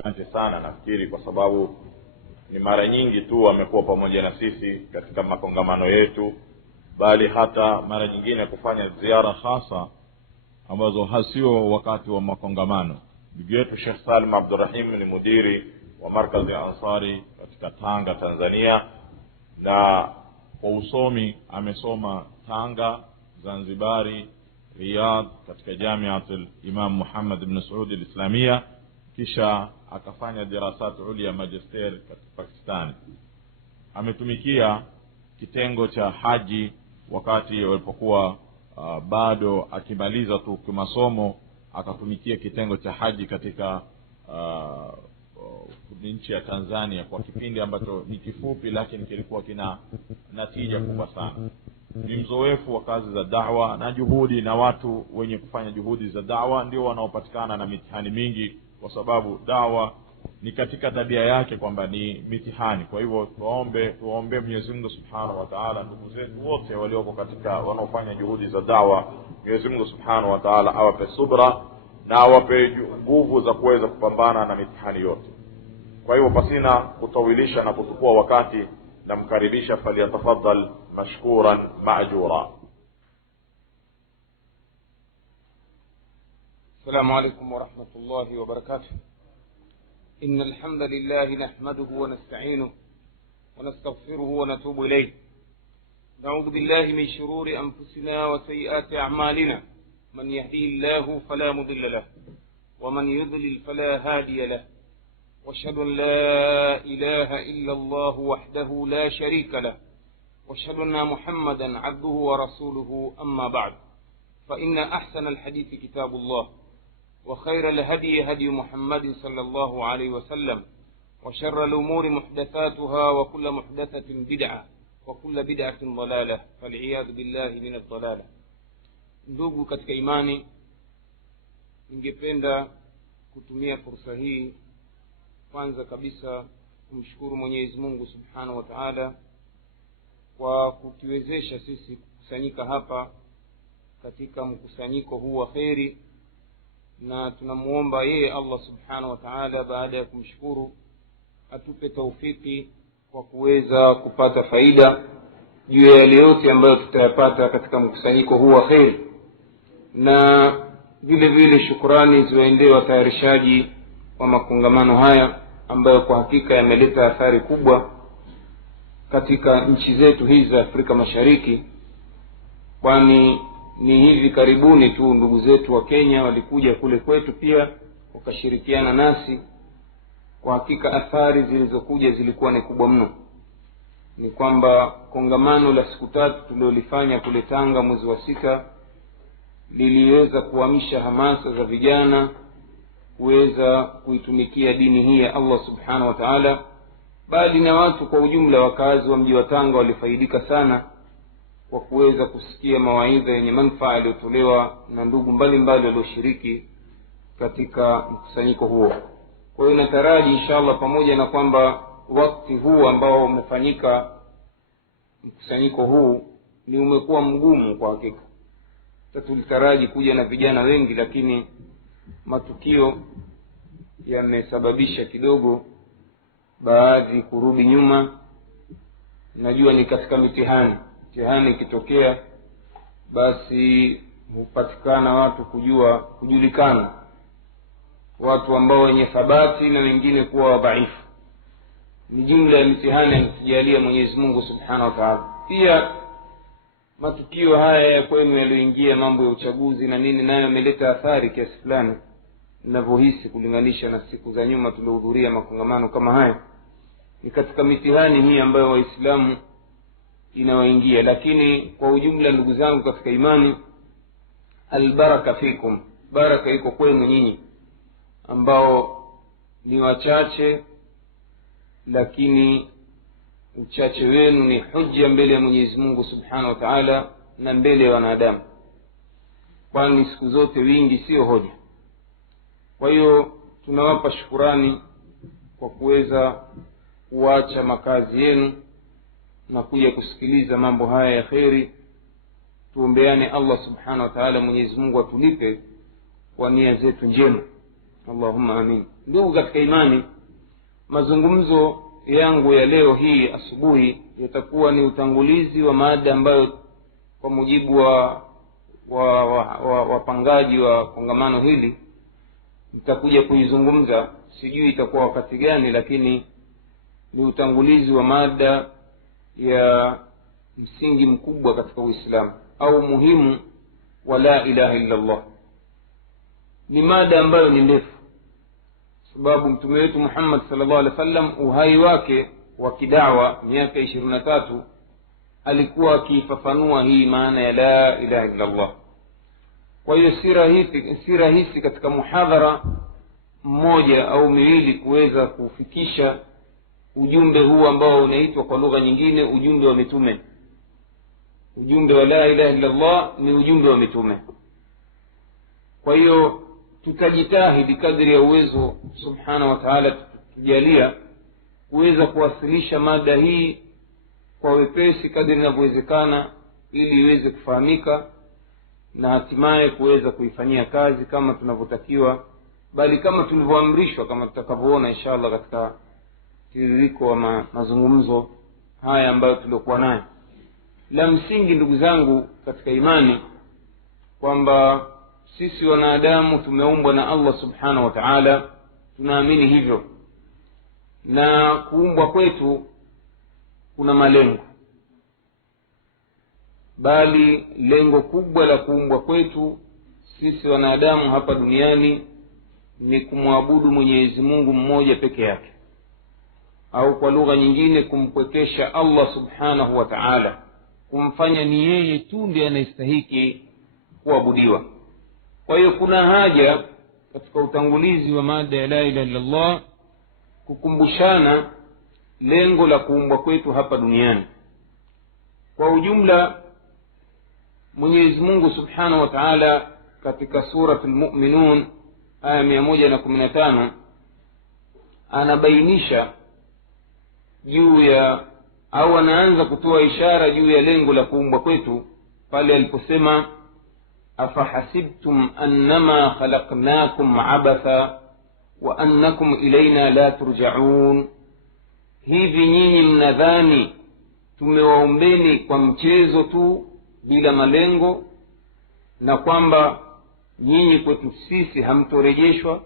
Asante sana. Nafikiri kwa sababu ni mara nyingi tu wamekuwa pamoja na sisi katika makongamano yetu, bali hata mara nyingine kufanya ziara hasa ambazo hasio wakati wa makongamano. Ndugu yetu Sheikh Salim Abdurrahim ni mudiri wa markazi ya Ansari katika Tanga, Tanzania, na kwa usomi amesoma Tanga, Zanzibari, Riyadh katika Jamiatul Imam Muhammad ibn Saud al-Islamia, kisha akafanya dirasat ulia magister katika Pakistan. Ametumikia kitengo cha haji wakati walipokuwa bado akimaliza tu kimasomo, akatumikia kitengo cha haji katika nchi ya Tanzania kwa kipindi ambacho ni kifupi, lakini kilikuwa kina natija kubwa sana. Ni mzoefu wa kazi za da'wa na juhudi, na watu wenye kufanya juhudi za da'wa ndio wanaopatikana na mitihani mingi, kwa sababu da'wa ni katika tabia yake kwamba ni mitihani. Kwa hivyo tuombe Mwenyezi Mungu Subhanahu wa Ta'ala ndugu zetu wote walioko katika wanaofanya juhudi za da'wa, Mwenyezi Mungu Subhanahu wa Ta'ala awape subra na awape nguvu za kuweza kupambana na mitihani yote. Kwa hivyo pasina kutawilisha na kuchukua wakati, namkaribisha faliyatafadhal mashkuran ma'jura. السلام عليكم ورحمة الله وبركاته. إن الحمد لله نحمده ونستعينه ونستغفره ونتوب إليه. نعوذ بالله من شرور أنفسنا وسيئات أعمالنا. من يهديه الله فلا مضل له ومن يضلل فلا هادي له. واشهد أن لا إله إلا الله وحده لا شريك له. واشهد أن محمدا عبده ورسوله. أما بعد، فإن أحسن الحديث كتاب الله، وخير الهدي هدي محمد صلى الله عليه وسلم، وشر الأمور محدثاتها، وكل محدثة بدعة، وكل بدعة ضلالة، فالعياذ بالله من الضلالة. Ndugu katika imani, ningependa kutumia fursa hii kwanza kabisa kumshukuru Mwenyezi Mungu Subhanahu wa Ta'ala kwa kutuwezesha sisi kukusanyika hapa katika mkusanyiko huu wa kheri, na tunamuomba yeye Allah Subhanahu wa Ta'ala baada ya kumshukuru atupe taufiki kwa kuweza kupata faida juu ya yale yote ambayo tutayapata katika mkusanyiko huu wa kheri. Na vile vile shukrani ziwaendee watayarishaji wa makongamano haya ambayo kwa hakika yameleta athari kubwa katika nchi zetu hizi za Afrika Mashariki, kwani ni hivi karibuni tu ndugu zetu wa Kenya walikuja kule kwetu pia wakashirikiana nasi. Kwa hakika athari zilizokuja zilikuwa ni kubwa mno. Ni kwamba kongamano la siku 3 tulilolifanya kule Tanga mwezi wa 6 liliweza kuamsha hamasa za vijana kuweza kuitumikia dini hii ya Allah Subhanahu wa Ta'ala, bali na watu kwa ujumla. Wakazi wa mji wa Tanga walifaidika sana kwa kuweza kusikia mawaidha yenye manufaa yaliyotolewa na ndugu mbalimbali walioshiriki katika mkusanyiko huo. Kwa hiyo nataraji inshallah, pamoja na kwamba wakati huu ambao umefanyika mkusanyiko huu ni umekuwa mgumu kwa hakika, tulitaraji kuja na vijana wengi, lakini matukio yamesababisha kidogo baadhi kurudi nyuma. Najua ni katika mitihani ikitokea basi hupatikana watu kujulikana, watu ambao wenye thabati na wengine kuwa dhaifu. Ni jumla ya mitihani anatujalia Mwenyezi Mungu Subhanahu wa Ta'ala. Pia matukio haya ya kwenu yaliyoingia mambo ya uchaguzi na nini, nayo yameleta athari kiasi fulani ninavyohisi, kulinganisha na siku za nyuma tuliohudhuria makongamano kama haya. Ni katika mitihani hii ambayo Waislamu inawaingia. Lakini kwa ujumla, ndugu zangu katika imani, albaraka fikum, baraka iko kwenu nyinyi ambao ni wachache, lakini uchache wenu ni hujja mbele ya Mwenyezi Mungu Subhanahu wa Ta'ala na mbele ya wanadamu, kwani siku zote wingi sio hoja. Kwa hiyo tunawapa shukurani kwa kuweza kuacha makazi yenu na kuja kusikiliza mambo haya ya kheri. Tuombeane Allah Subhanahu wa Ta'ala, Mwenyezi Mungu atulipe kwa nia zetu njema. Allahumma amin. Ndugu katika imani, mazungumzo yangu ya leo hii asubuhi yatakuwa ni utangulizi wa mada ambayo kwa mujibu wa wapangaji wa kongamano hili nitakuja kuizungumza. Sijui itakuwa wakati gani, lakini ni utangulizi wa mada ya msingi mkubwa katika Uislamu au muhimu wa la ilaha illa Allah. Ni mada ambayo ni ndefu, sababu mtume wetu Muhammad sallallahu alaihi wasallam uhai wake wa kidawa miaka 23 alikuwa akifafanua hii maana ya la ilaha illa Allah. Kwa hiyo si rahisi katika muhadhara mmoja au miwili kuweza kufikisha ujumbe huu ambao unaitwa kwa lugha nyingine ujumbe wa mitume. Ujumbe wa la ilaha illa Allah ni ujumbe wa mitume. Kwa hiyo tutajitahidi kadri ya uwezo subhanahu wa ta'ala tujalia kuweza kuwasilisha mada hii kwa wepesi kadri inavyowezekana, ili iweze kufahamika na hatimaye kuweza kuifanyia kazi kama tunavyotakiwa, bali kama tulivyoamrishwa, kama tutakavyoona inshallah katika tiririko wa mazungumzo haya ambayo tulikuwa nayo. La msingi ndugu zangu katika imani, kwamba sisi wanadamu tumeumbwa na Allah subhanahu wa ta'ala, tunaamini hivyo, na kuumbwa kwetu kuna malengo, bali lengo kubwa la kuumbwa kwetu sisi wanadamu hapa duniani ni kumwabudu Mwenyezi Mungu mmoja peke yake, au kwa lugha nyingine kumpwekesha Allah subhanahu wa ta'ala, kumfanya ni yeye tu ndiye anayestahili kuabudiwa. Kwa hiyo kuna haja katika utangulizi wa mada ya la ilaha illa Allah kukumbushana lengo la kuumbwa kwetu hapa duniani. Kwa ujumla, Mwenyezi Mungu subhanahu wa ta'ala katika suratul Mu'minun aya 115 anabainisha juu ya, au anaanza kutoa ishara juu ya lengo la kuumbwa kwetu pale aliposema afahasibtum annama khalaqnakum abatha wa annakum ilayna la turja'un, hivi nyinyi mnadhani tumewaombeni kwa mchezo tu bila malengo, na kwamba nyinyi kwetu sisi hamtorejeshwa?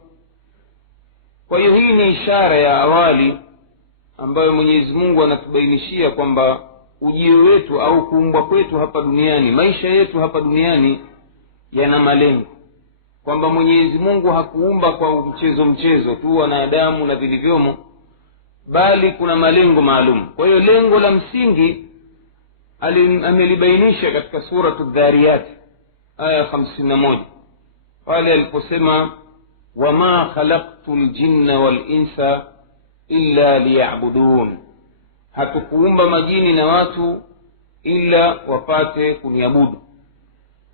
Kwa hiyo hii ni ishara ya awali ambayo Mwenyezi Mungu anatubainishia kwamba ujio wetu au kuumbwa kwetu hapa duniani, maisha yetu hapa duniani yana malengo, kwamba Mwenyezi Mungu hakuumba kwa mchezo tu wanadamu na vilivyomo, bali kuna malengo maalum. Kwa hiyo lengo la msingi amelibainisha katika suratul Dhariyat aya 51 pale aliposema wama khalaqtul jinna wal insa illa liya'budun, hatukuumba majini na watu ila wapate kuniabudu.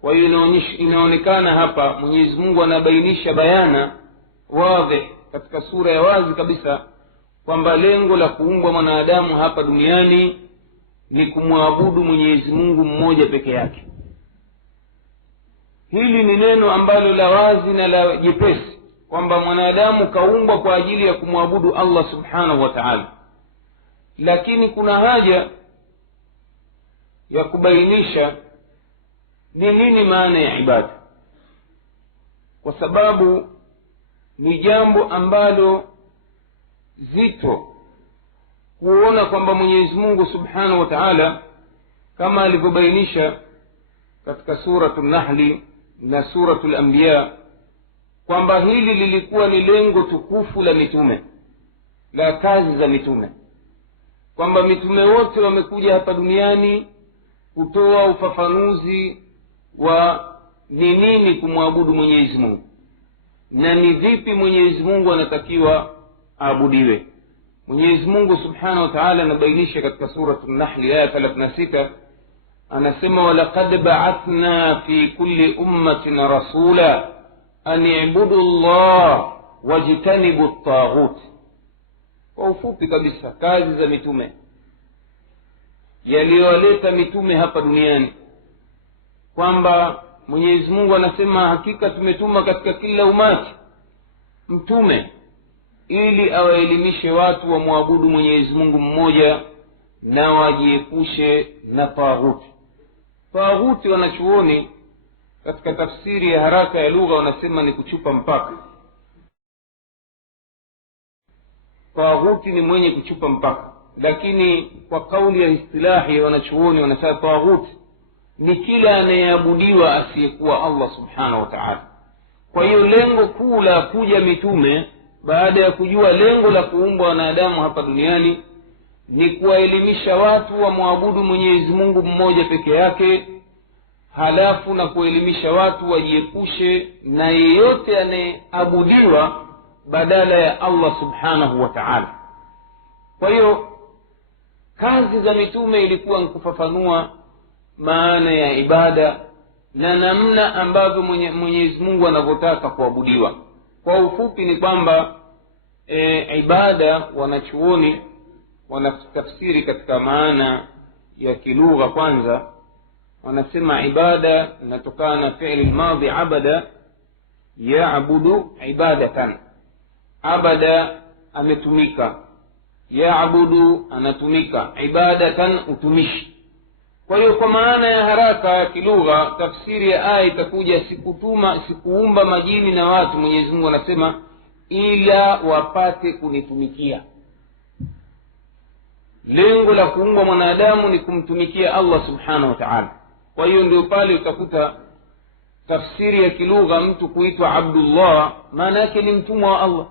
Kwa hiyo inaonekana hapa Mwenyezi Mungu anabainisha bayana wazi katika sura ya wazi kabisa kwamba lengo la kuumbwa mwanadamu hapa duniani ni kumwabudu Mwenyezi Mungu mmoja peke yake. Hili ni neno ambalo la wazi na la jepesi, kwamba mwanadamu kaumbwa kwa ajili ya kumwabudu Allah subhanahu wa ta'ala. Lakini kuna haja ya kubainisha ni nini maana ya ibada, kwa sababu ni jambo ambalo zito kuona kwamba Mwenyezi Mungu subhanahu wa ta'ala kama alivyobainisha katika suratul Nahli na suratul Anbiya kwamba hili lilikuwa ni lengo tukufu la mitume, la kazi za mitume, kwamba mitume wote wamekuja hapa duniani kutoa ufafanuzi wa ni nini kumwabudu Mwenyezi Mungu na ni vipi Mwenyezi Mungu anatakiwa aabudiwe. Mwenyezi Mungu subhanahu wa ta'ala anabainisha katika suratul Nahl aya 36, anasema walaqad ba'athna fi kulli ummatin rasula an i'budu Allah wajtanibu at-taghut. Kwa ufupi kabisa, kazi za mitume yaliyowaleta mitume hapa duniani, kwamba Mwenyezi Mungu anasema hakika tumetuma katika kila umati mtume ili awaelimishe watu wamwabudu Mwenyezi Mungu mmoja na wajiepushe na taghuti. Taghuti wanachuoni katika tafsiri ya haraka ya lugha wanasema ni kuchupa mpaka. Taghuti ni mwenye kuchupa mpaka, lakini kwa kauli ya istilahi wanachuoni wanasema taghuti ni kila anayeabudiwa asiyekuwa Allah subhanahu wa ta'ala. Kwa hiyo lengo kuu la kuja mitume baada ya kujua lengo la kuumbwa wanadamu hapa duniani ni kuwaelimisha watu wamwabudu Mwenyezi Mungu mmoja peke yake, halafu na kuelimisha watu wajiepushe na yeyote anayeabudiwa badala ya Allah subhanahu wa ta'ala. Kwa hiyo kazi za mitume ilikuwa ni kufafanua maana ya ibada na namna ambavyo Mwenyezi Mungu anavyotaka kuabudiwa. Kwa ufupi ni kwamba ibada wanachuoni wanatafsiri katika maana ya kilugha. Kwanza wanasema ibada inatokana na fi'li madhi abada ya'budu ibadatan. Abada ametumika, ya'budu anatumika, ibadatan utumishi. Kwa hiyo kwa maana ya haraka ya kilugha tafsiri ya aya itakuja sikuumba majini na watu, Mwenyezi Mungu anasema ila wapate kunitumikia. Lengo la kuumbwa mwanadamu ni kumtumikia Allah subhanahu wa ta'ala. Kwa hiyo ndio pale utakuta tafsiri ya kilugha mtu kuitwa Abdullah maana yake ni mtumwa wa Allah.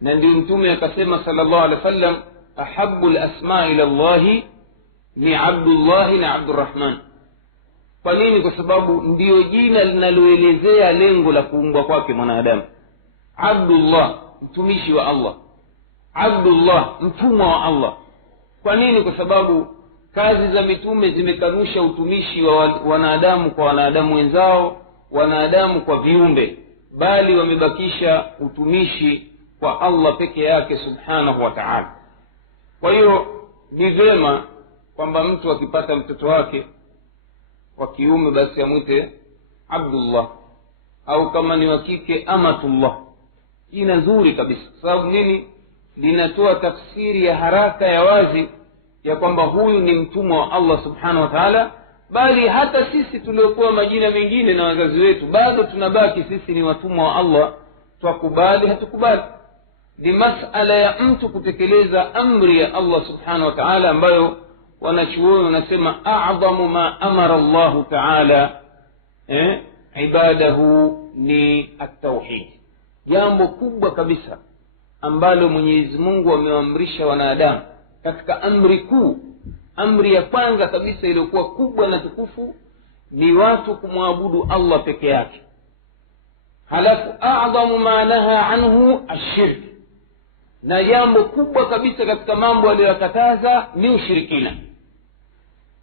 Na ndio mtume akasema sallallahu alaihi wasallam ahabbu al-asma ila Allah ni Abdullah na Abdurrahman. Kwa nini? Kwa sababu ndio jina linaloelezea lengo la kuumbwa kwake mwanadamu. Abdullah mtumishi wa Allah, Abdullah mtumwa wa Allah. Kwa nini? Kwa sababu kazi za mitume zimekanusha utumishi wa wanadamu kwa wanadamu wenzao, wanadamu kwa viumbe, bali wamebakisha utumishi kwa Allah peke yake subhanahu wa ta'ala. Kwa hiyo ni vyema kwamba mtu akipata mtoto wake wa kiume basi amwite Abdullah, au kama ni wa kike Amatullah. Jina zuri kabisa. Sababu nini? Linatoa tafsiri ya haraka ya wazi ya kwamba huyu ni mtumwa wa Allah subhanahu wa ta'ala, bali hata sisi tuliokuwa majina mengine na wazazi wetu bado tunabaki sisi ni watumwa wa Allah, twakubali hatukubali. Ni masala ya mtu kutekeleza amri ya Allah subhanahu wa ta'ala ambayo wanachuoni wanasema a'dhamu ma amara Allah ta'ala ibadahu ni at-tauhid. Jambo kubwa kabisa ambalo Mwenyezi Mungu amewaamrisha wanadamu katika amri kuu, amri ya kwanza kabisa iliyokuwa kubwa na tukufu ni watu kumwabudu Allah peke yake. Halafu a'dhamu ma naha anhu ash-shirk, na jambo kubwa kabisa katika mambo aliyokataza ni ushirikina.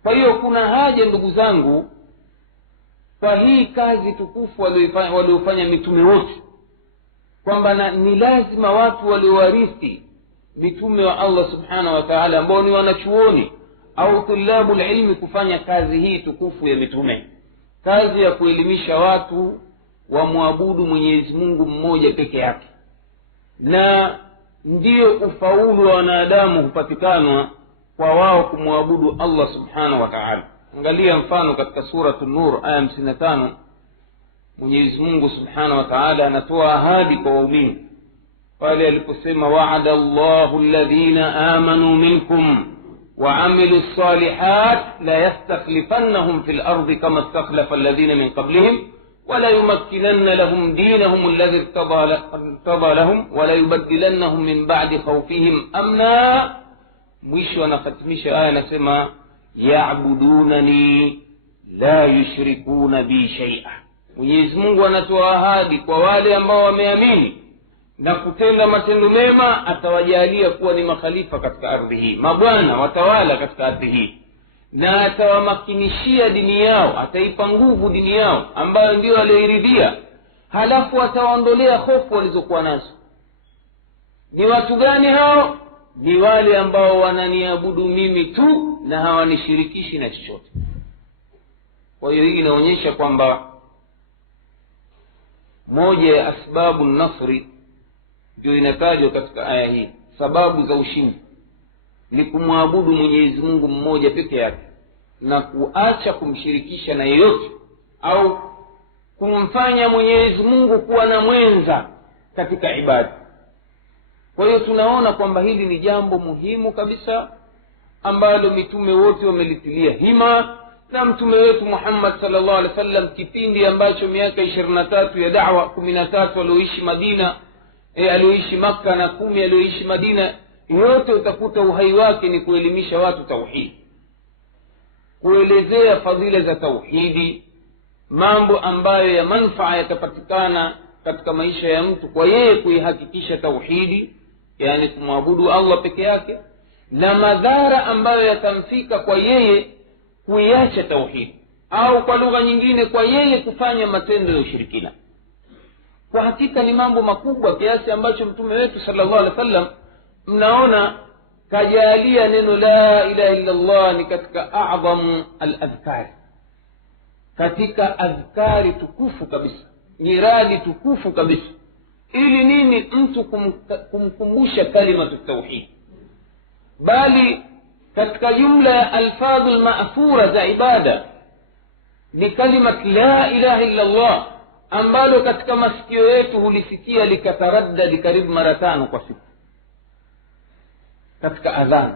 Kwa hiyo kuna haja ndugu zangu kwa hii kazi tukufu waliofanya mitume wote, kwamba ni lazima watu waliowarithi mitume wa Allah subhanahu wa ta'ala ambao ni wanachuoni au tulabul ilmi kufanya kazi hii tukufu ya mitume, kazi ya kuelimisha watu wamwabudu Mwenyezi Mungu mmoja peke yake. Na ndio ufaulu wa wanadamu hupatikanwa kwa wao kumwabudu Allah subhanahu wa ta'ala. Angalia mfano katika suratul Nur aya 55, Mwenyezi Mungu subhanahu wa ta'ala anatoa ahadi kwa waumini pale aliposema wa'ada Allahu alladhina amanu minkum wa 'amilus salihat la yastakhlifannahum fil ardi kama istakhlafa alladhina min qablihim wa la yumakkinanna lahum dinahum alladhi irtada lahum wa la yubaddilannahum min ba'di khawfihim amna. Mwisho anafatimisha aya anasema ya'budunani la yushrikuna bi shay'a. Mwenyezi Mungu anatoa ahadi kwa wale ambao wameamini na kutenda matendo mema, atawajalia kuwa ni makhalifa katika ardhi hii, mabwana watawala katika ardhi hii, na atawamakinishia dini yao, ataipa nguvu dini yao ambayo ndio aliyoiridhia. Halafu atawaondolea hofu walizokuwa nazo. Ni watu gani hao? Ni wale ambao wananiabudu mimi tu na hawanishirikishi na chochote. Kwa hiyo hii inaonyesha kwamba moja ya asbabu nasri ndio inatajwa katika aya hii. Sababu za ushindi ni kumwabudu Mwenyezi Mungu mmoja peke yake na kuacha kumshirikisha na yeyote au kumfanya Mwenyezi Mungu kuwa na mwenza katika ibada. Kwa hiyo tunaona kwamba hili ni jambo muhimu kabisa ambalo mitume wote wamelitilia hima, na mtume wetu Muhammad sallallahu alaihi wasallam kipindi ambacho miaka 23 ya da'wa, 13 alioishi Madina, alioishi Makka na 10 alioishi Madina, yote utakuta uhai wake ni kuelimisha watu tauhid, kuelezea fadhila za tauhidi, mambo ambayo ya manufaa yatapatikana katika maisha ya mtu kwa yeye kuihakikisha tauhidi, yani kumwabudu Allah peke yake, na madhara ambayo yatamfika kwa yeye kuiacha tauhidi, au kwa lugha nyingine kwa yeye kufanya matendo ya ushirikina. Kwa hakika ni mambo makubwa kiasi ambacho mtume wetu sallallahu alaihi wasallam mnaona kajalia neno la ilaha illa Allah ni katika a'zamu al-adhkar, katika adhkari tukufu kabisa, nyiradi tukufu kabisa. Ili nini? Mtu kumkumbusha kalimatu tauhid. Bali katika jumla ya alfadhul ma'thura za ibada ni kalimat la ilaha illa Allah, ambalo katika masikio yetu hulisikia likataraddad karibu mara 5 kwa siku katika adhan.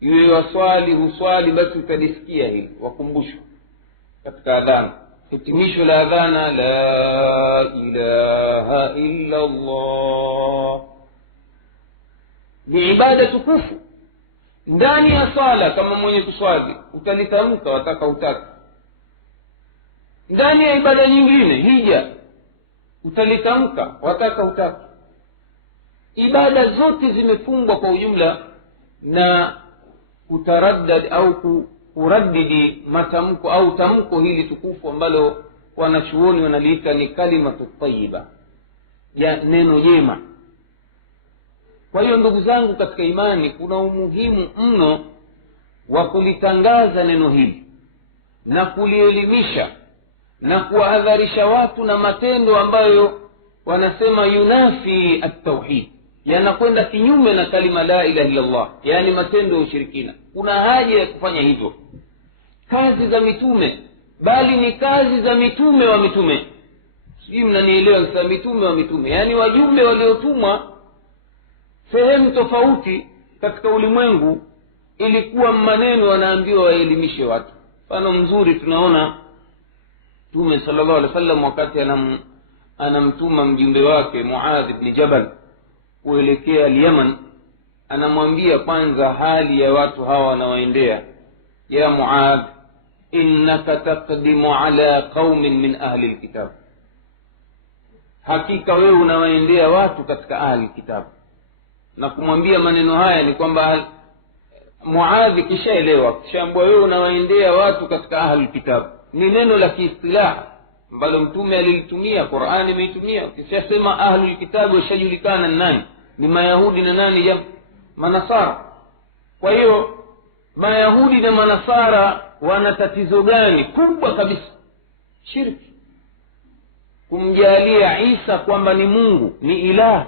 Yule waswali uswali basi utalisikia hili wakumbushwa katika adhan. Hitimisho la adhana la ilaha illa Allah ni ibada tukufu. Ndani ya sala kama mwenye kuswali utalitamka wataka utaka. Ndani ya ibada nyingine hija utalitamka wataka utaka. Ibada zote zimefungwa kwa ujumla na kutaraddad au kuraddidi matamko au tamko hili tukufu ambalo wanachuoni wanaliita ni kalimatu tayyiba, ya neno jema. Kwa hiyo ndugu zangu katika imani, kuna umuhimu mno wa kulitangaza neno hili na kulielimisha na kuwahadharisha watu na matendo ambayo wanasema yunafi at-tauhid, yanakwenda kinyume na kalima la ilaha illa Allah, yani matendo ya ushirikina. Kuna haja ya kufanya hivyo. Kazi za mitume, bali ni kazi za mitume wa mitume. Sijui mnanielewa? Sasa mitume wa mitume, yani wajumbe waliotumwa sehemu tofauti katika ulimwengu, ilikuwa maneno wanaambiwa waelimishe watu. Mfano mzuri tunaona Mtume sallallahu alaihi wasallam wakati anamtuma mjumbe wake Muadh ibn Jabal kuelekea Yemen, anamwambia kwanza hali ya watu hawa wanaoendea. Ya Muadh, innaka taqdimu ala qaumin min ahli alkitab, hakika wewe unawaendea watu katika ahli alkitab. Na kumwambia maneno haya ni kwamba Muadh kishaelewa, kishaambia wewe unawaendea watu katika ahli alkitab, ni neno la kiistilah ambalo mtume alilitumia, Qur'ani imeitumia. Kisema ahli alkitab washajulikana nani ni Mayahudi na nani ya Manasara. Kwa hiyo Mayahudi na Manasara wana tatizo gani kubwa kabisa? Shirki, kumjalia Isa kwamba ni Mungu, ni ilah,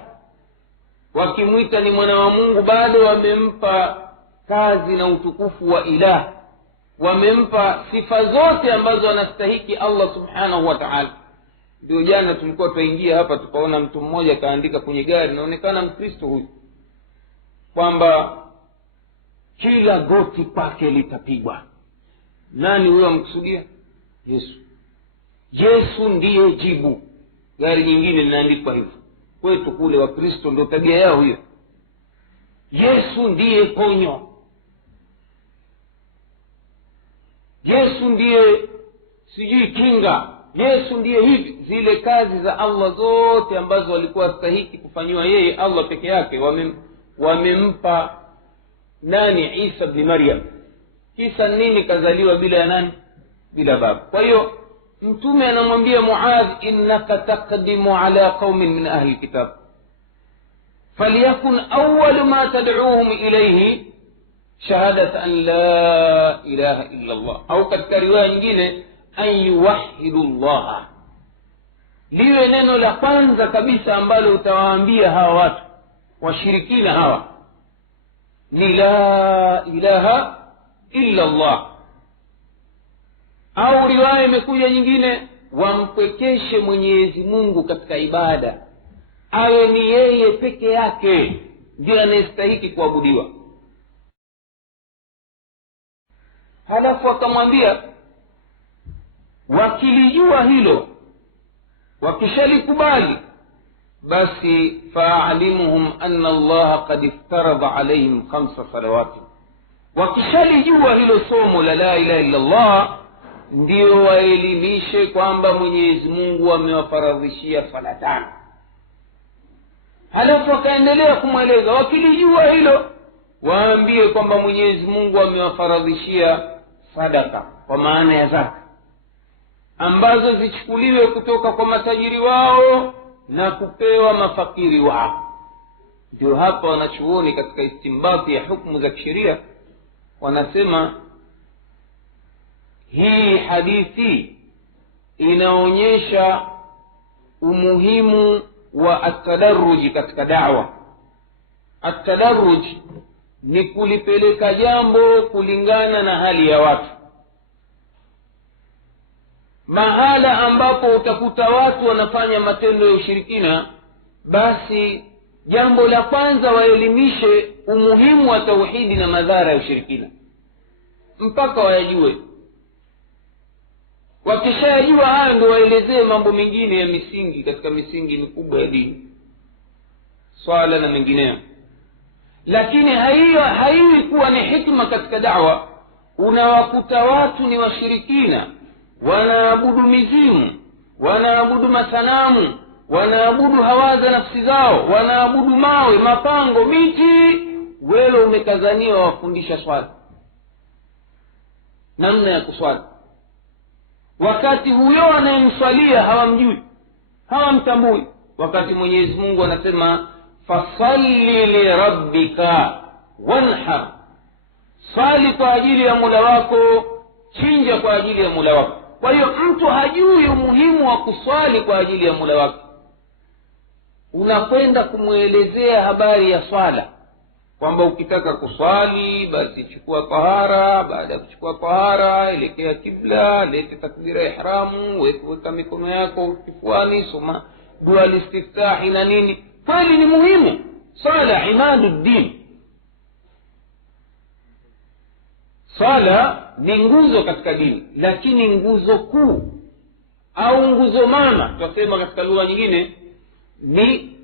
wakimwita ni mwana wa Mungu. Bado wamempa kazi na utukufu wa ilah, wamempa sifa zote ambazo anastahiki Allah subhanahu wa ta'ala. Ndio jana tulikuwa tuingia hapa tukaona mtu mmoja kaandika kwenye gari, inaonekana Mkristo huyu, kwamba kila goti pake litapigwa. Nani huyo amkusudia? Yesu. Yesu ndiye jibu. Gari nyingine linaandikwa hivyo. Kwetu kule wa Kristo ndio tabia yao hiyo. Yesu ndiye ponyo, Yesu ndiye sijui kinga, Yesu ndiye hivi. Zile kazi za Allah zote ambazo walikuwa stahiki kufanywa yeye Allah peke yake wamempa nani? Isa ibn Maryam. Kisa nini? Kazaliwa bila ya nani? Bila baba. Kwa hiyo mtume anamwambia Muadh, innaka taqdimu ala qaumin min ahli alkitab falyakun awwal ma tad'uuhum ilayhi shahadat an la ilaha illa Allah, au katika riwaya nyingine an yuwahhidu Allah, liwe neno la kwanza kabisa ambalo utawaambia hawa watu washirikina hawa ni la ilaha illa Allah. Au riwaya imekuja nyingine, wampwekeshe Mwenyezi Mungu katika ibada, awe ni yeye peke yake ndiye anayestahili kuabudiwa. Halafu akamwambia wakilijua hilo, wakishalikubali, basi fa'alimuhum anna Allah qad iftarada alayhim 5 salawati. Wakishalijua hilo somo la la ilaha illa Allah, ndio waelimishe kwamba Mwenyezi Mungu amewafaradhishia sala 5. Halafu akaendelea kumweleza, wakilijua hilo waambie kwamba Mwenyezi Mungu amewafaradhishia sadaka, kwa maana ya zaka, ambazo zichukuliwe kutoka kwa matajiri wao na kupewa mafakiri wao. Ndio hapa wanachuoni katika istimbati ya hukumu za kisheria wanasema hii hadithi inaonyesha umuhimu wa atadarruji katika da'wa. Atadarruj ni kulipeleka jambo kulingana na hali ya watu. Mahala ambapo utakuta watu wanafanya matendo ya ushirikina, basi jambo la kwanza waelimishe umuhimu wa tauhidi na madhara ya ushirikina mpaka wayajue. Wakishayajua hayo, ndio waelezee mambo mengine ya misingi katika misingi mikubwa ya dini, swala na mengineyo. Lakini haiwi kuwa ni hikma katika da'wa. Unawakuta watu ni washirikina, wanaabudu mizimu, wanaabudu masanamu, wanaabudu hawa za nafsi zao, wanaabudu mawe, mapango, miti. Wewe umekazania wafundisha swala, namna ya kuswali, wakati huyo anayemswalia hawamjui, hawamtambui. Wakati Mwenyezi Mungu anasema fasalli li rabbika wanhar, swali kwa ajili ya Mola wako, chinja kwa ajili ya Mola wako. Kwa hiyo mtu hajui umuhimu wa kuswali kwa ajili ya Mola wake, unakwenda kumwelezea habari ya swala kwamba ukitaka kuswali basi chukua tahara, baada ya kuchukua tahara elekea kibla, lete takbira ihramu, weka mikono yako kifuani, soma dua al-istiftahi na nini. Kweli ni muhimu, swala imaduddin, swala ni nguzo katika dini, lakini nguzo kuu au nguzo mama tutasema katika lugha nyingine ni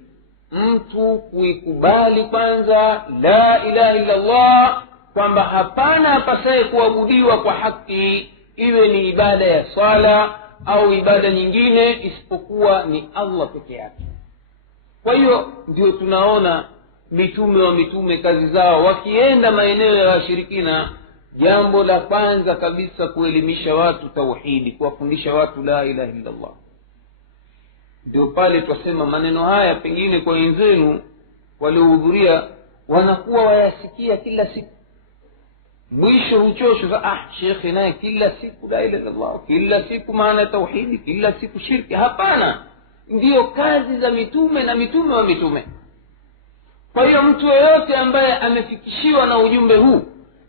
mtu kuikubali kwanza la ilaha illa Allah, kwamba hapana apasaye kuabudiwa kwa haki, iwe ni ibada ya swala au ibada nyingine, isipokuwa ni Allah peke yake. Kwa hiyo ndio tunaona mitume wa mitume kazi zao wakienda maeneo ya washirikina, jambo la kwanza kabisa kuelimisha watu tauhidi, kuwafundisha watu la ilaha illa Allah. Ndio pale twasema maneno haya pengine kwa wenzenu waliohudhuria wanakuwa wayasikia kila siku, mwisho huchosho. Shekhe naye kila siku la ilaha illa Allah, kila siku maana tauhidi, kila siku shirki. Hapana, ndiyo kazi za mitume na mitume wa mitume. Kwa hiyo mtu yeyote ambaye amefikishiwa na ujumbe huu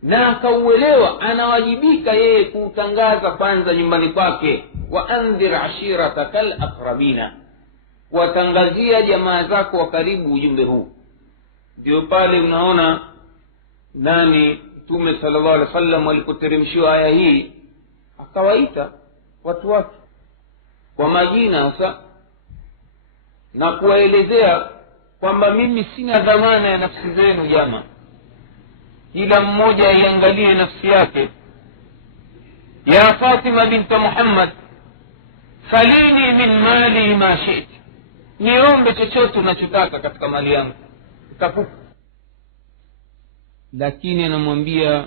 na akauelewa, anawajibika yeye kuutangaza kwanza nyumbani kwake. Wa andhir ashiratakal aqrabina, watangazia jamaa zako wa karibu ujumbe huu. Ndio pale unaona Mtume sallallahu alaihi wasallam alipoteremshiwa aya hii, akawaita watu wake kwa majina sasa na kuwaelezea kwamba mimi sina dhamana ya nafsi zenu jamaa, kila mmoja aiangalie nafsi yake. Ya Fatima binta Muhammad, salini min mali ma shi'ti, niombe chochote unachotaka katika mali yangu utakupa. Lakini anamwambia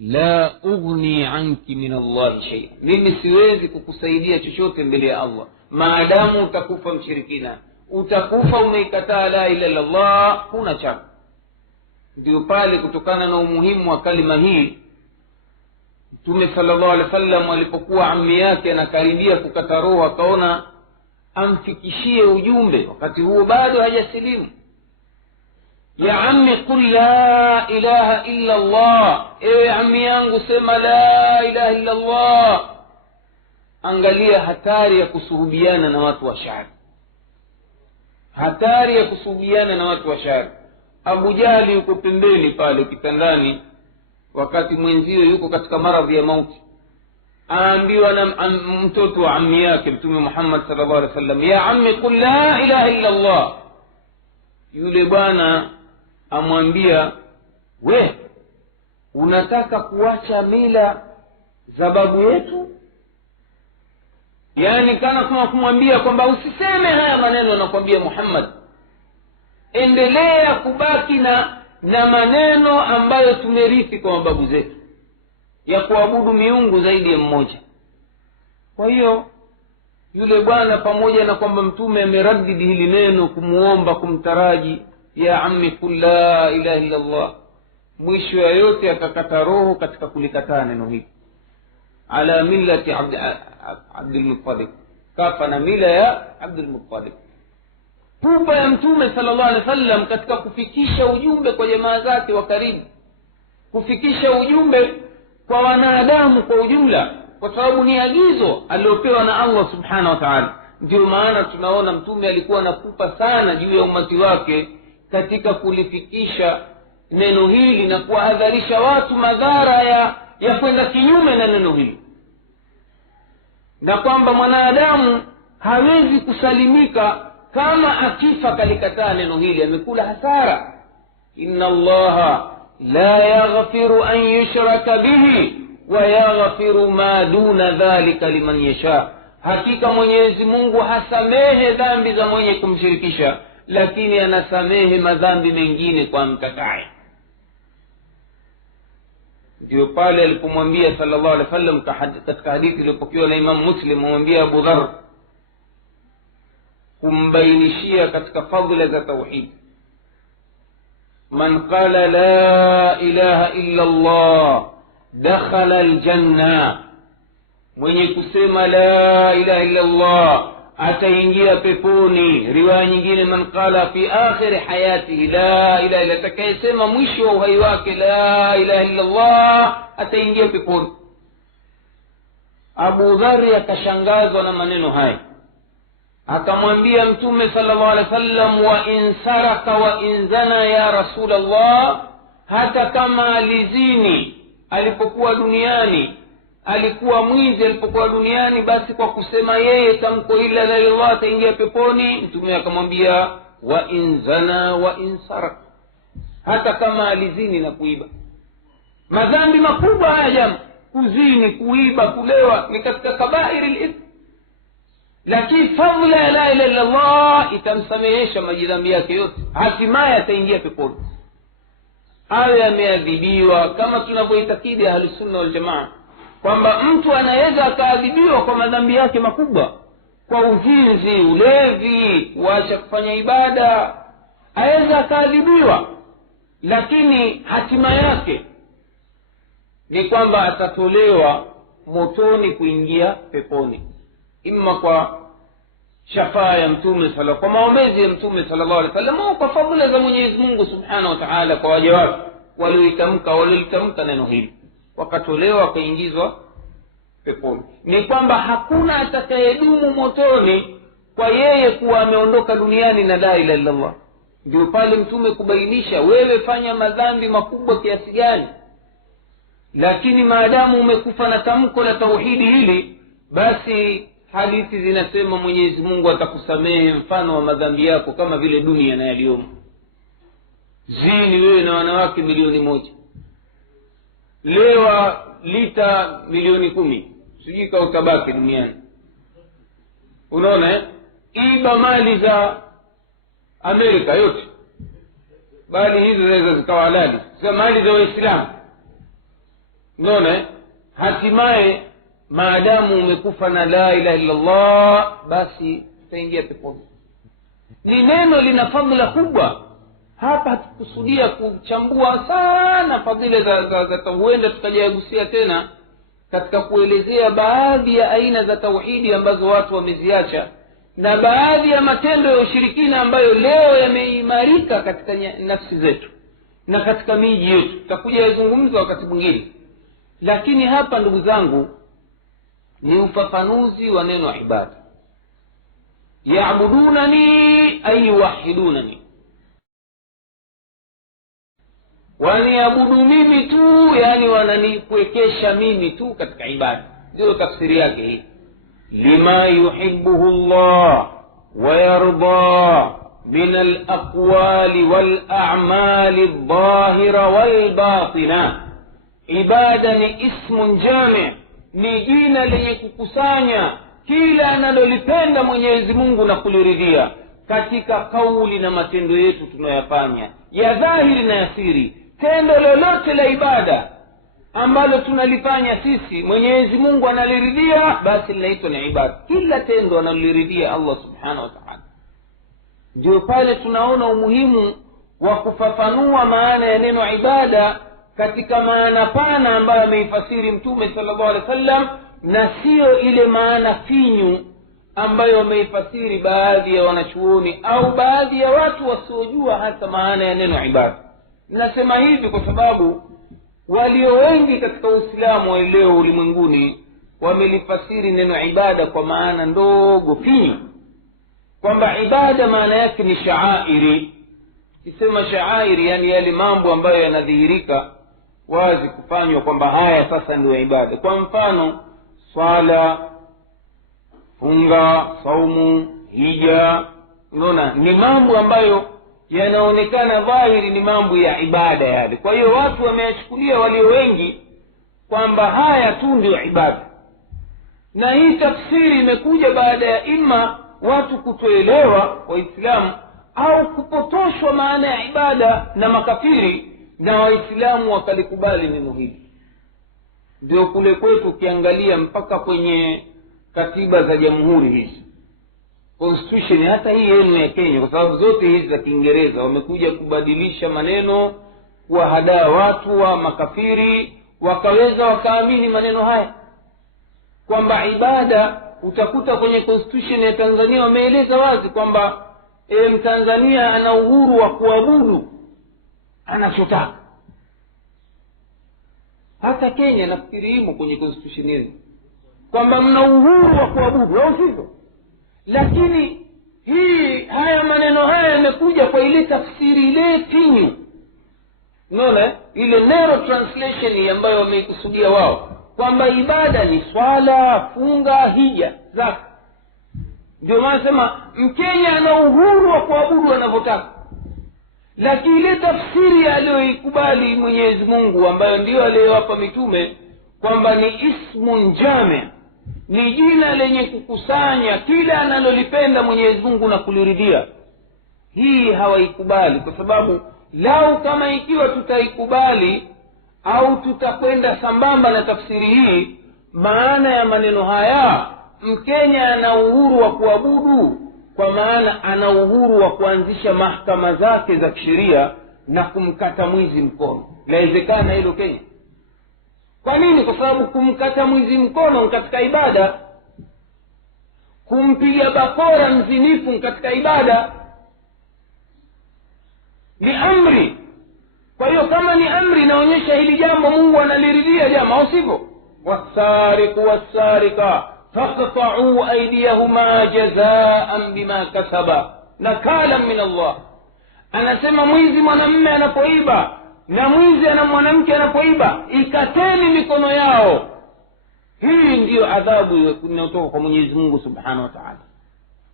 la ughni anki min Allah shay'a, mimi siwezi kukusaidia chochote mbele ya Allah maadamu utakufa mshirikina, utakufa umeikataa la ilaha illa Allah, huna chako. Ndio pale kutokana na umuhimu wa kalima hii, Mtume sallallahu alaihi wasallam alipokuwa ammi yake anakaribia kukata roho, akaona amfikishie ujumbe, wakati huo bado hajasilimu. ya ammi qul la ilaha illa Allah, ewe ammi yangu sema la ilaha illa Allah. Angalia hatari ya kusuhubiana na watu wa shari, hatari ya kusuhubiana na watu wa shari. Abu Jahli yuko pembeni pale kitandani, wakati mwenzio yuko katika maradhi ya mauti, aambiwa na mtoto wa ammi yake Mtume Muhammad sallallahu alaihi wasallam, ya ammi qul la ilaha illa Allah. Yule bwana amwambia, we unataka kuacha mila za babu yetu? Yani kana kama kumwambia kwamba usiseme haya maneno, nakwambia Muhammad, endelea kubaki na maneno ambayo tumerithi kwa mababu zetu ya kuabudu miungu zaidi ya mmoja. Kwa hiyo yule bwana, pamoja na kwamba mtume ameradidi hili neno, kumuomba, kumtaraji, ya ammi qul la ilaha illa Allah, mwisho ya yote akakata roho katika kulikataa neno hili. Ala millati Abdul Muttalib, kafa na mila ya Abdul Muttalib. Pupa ya mtume sallallahu alaihi wasallam katika kufikisha ujumbe kwa jamaa zake wa karibu, kufikisha ujumbe kwa wanadamu kwa ujumla, kwa sababu ni agizo alilopewa na Allah subhanahu wa ta'ala. Ndio maana tunaona mtume alikuwa anakupa sana juu ya umati wake katika kulifikisha neno hili na kuwahadharisha watu madhara ya kwenda kinyume na neno hili, na kwamba mwanadamu hawezi kusalimika kama akifa kalikataa neno hili, amekula hasara. inna Allaha la yaghfiru an yushraka bihi wa yaghfiru ma duna dhalika liman yasha, hakika Mwenyezi Mungu hasamehe dhambi za mwenye kumshirikisha, lakini anasamehe madhambi mengine kwa mtakaye. Ndio pale alipomwambia sallallahu alaihi wasallam katika hadithi iliyopokewa na Imam Muslim, mwambia Abu Dharr, kumbainishia katika fadhila za tauhid, man qala la ilaha illa Allah dakhala aljanna, mwenye kusema la ilaha illa Allah ataingia peponi. Riwaya nyingine, man qala fi akhir hayatihi la ilaha illa, atakayesema mwisho wa uhai wake la ilaha illa Allah ataingia peponi. Abu Dharr akashangazwa na maneno haya, akamwambia mtume sallallahu alaihi wasallam, wa in saraka wa in zana ya Rasulullah, hata kama alizini alipokuwa duniani, alikuwa mwizi alipokuwa duniani, basi kwa kusema yeye tamko ila la ilaha illallah ataingia peponi. Mtume akamwambia, wa in zana wa in saraka, hata kama alizini na kuiba. Madhambi makubwa haya jamaa, kuzini, kuiba, kulewa ni katika kabairi al-ithm, lakini fadhila ya la ilaha illallah itamsamehesha majidhambi yake yote, hatimaye ataingia peponi. Awe ameadhibiwa kama tunavyoitakidi Ahlus Sunna wal Jamaa kwamba mtu anaweza akaadhibiwa kwa madhambi yake makubwa, kwa uzinzi, ulevi, kuacha kufanya ibada, aweza akaadhibiwa, lakini hatima yake ni kwamba atatolewa motoni kuingia peponi, imma kwa shafaa ya mtume sallallahu, kwa maombezi ya mtume sallallahu alaihi wasallam, au kwa fadhila za Mwenyezi Mungu subhanahu wa ta'ala kwa waja wake walioitamka neno hili, wakatolewa kuingizwa peponi. Ni kwamba hakuna atakayedumu motoni kwa yeye kuwa ameondoka duniani na la ilaha illallah. Ndio pale mtume kubainisha, wewe fanya madhambi makubwa kiasi gani, lakini maadamu umekufa na tamko la tauhidi hili, basi hadithi zinasema Mwenyezi Mungu atakusamehe mfano wa madhambi yako kama vile dunia na yaliyomo. Zini wewe na wanawake milioni 1, lewa lita milioni 10, sijui kama utabaki duniani. Unaona iba mali za Amerika yote, bali hizo zaweza zikawa halali, sio mali za Waislamu. Unaona hatimaye maadamu umekufa na la ilaha illallah, basi utaingia peponi. Ni neno lina fadhila kubwa. Hapa hatukusudia kuchambua sana fadhila za huenda tukajagusia tena katika kuelezea baadhi ya aina za tauhidi ambazo watu wameziacha, na baadhi ya matendo ya ushirikina ambayo leo yameimarika katika nafsi zetu na katika miji yetu. Tutakuja yazungumza wakati mwingine, lakini hapa ndugu zangu ni ufafanuzi wa neno ibada. Yaabudunani ay yuwahidunani, waniabudu mimi tu, yani wananipwekesha mimi tu katika ibada. Ndio tafsiri yake hii. Lima yuhibbuhu Allah wa yarda min al-aqwali wal a'mali adh-dhahira wal batina. Ibada ni ismun jami', ni jina lenye kukusanya kila analolipenda Mwenyezi Mungu na kuliridhia katika kauli na matendo yetu tunayofanya ya dhahiri na ya siri. Tendo lolote la ibada ambalo tunalifanya sisi Mwenyezi Mungu analiridhia, basi linaitwa ni ibada. Kila tendo analoliridhia Allah subhanahu wa ta'ala. Ndio pale tunaona umuhimu wa kufafanua maana ya neno ibada katika maana pana ambayo ameifasiri Mtume sallallahu alaihi wasallam, na sio ile maana finyu ambayo wameifasiri baadhi ya wanachuoni au baadhi ya watu wasiojua hata maana ya neno ibada. Nasema hivi kwa sababu walio wengi katika Uislamu wa leo ulimwenguni wamelifasiri neno ibada kwa maana ndogo finyu, kwamba ibada maana yake ni sha'airi. Kisema sha'airi, yani yale mambo ambayo yanadhihirika wazi kufanywa kwamba haya sasa ndio ibada. Kwa mfano swala, funga, saumu, hija. Unaona, ni mambo ambayo yanaonekana dhahiri ni mambo ya ibada yale. Kwa hiyo watu wameyachukulia walio wengi kwamba haya tu ndio ibada, na hii tafsiri imekuja baada ya ima watu kutoelewa Waislamu au kupotoshwa maana ya ibada na makafiri, na Waislamu wakalikubali neno hili. Ndio kule kwetu ukiangalia mpaka kwenye katiba za jamhuri hizi, constitution, hata hii yenu ya Kenya, kwa sababu zote hizi za Kiingereza wamekuja kubadilisha maneno, kuwahadaa watu wa makafiri, wakaweza wakaamini maneno haya kwamba ibada. Utakuta kwenye constitution ya Tanzania wameeleza wazi kwamba Mtanzania ana uhuru wa kuabudu anachotaka. Hata Kenya nafikiri imo kwenye constitution yenu kwamba mna uhuru wa kuabudu, au sivyo? Lakini haya maneno haya yamekuja kwa ile tafsiri ile finyu, unaona, ile narrow translation ambayo wameikusudia wao, kwamba ibada ni swala, funga, hija, zaka. Ndio maana sema Mkenya ana uhuru wa kuabudu anavyotaka. Lakini ile tafsiri aliyoikubali Mwenyezi Mungu, ambayo ndio aliyowapa mitume, kwamba ni ismun jami', ni jina lenye kukusanya kila analolipenda Mwenyezi Mungu na kuliridhia, hii hawaikubali. Kwa sababu lau kama ikiwa tutaikubali au tutakwenda sambamba na tafsiri hii, maana ya maneno haya, Mkenya ana uhuru wa kuabudu, kwa maana ana uhuru wa kuanzisha mahakama zake za kisheria na kumkata mwizi mkono. Inawezekana hilo Kenya? Kwa nini? Kwa sababu kumkata mwizi mkono katika ibada, kumpiga bakora mzinifu katika ibada, ni amri. Kwa hiyo kama ni amri, inaonyesha hili jambo Mungu analiridhia jambo, au sivyo? Wasariqu wasariqa faqta'u aydiyahuma jazaan bima kasaba nakalan min Allah. Anasema mwizi mwanamume anapoiba na mwizi ana mwanamke anapoiba, ikateni mikono yao. Hii ndiyo adhabu inayotoka kwa Mwenyezi Mungu Subhanahu wa Ta'ala.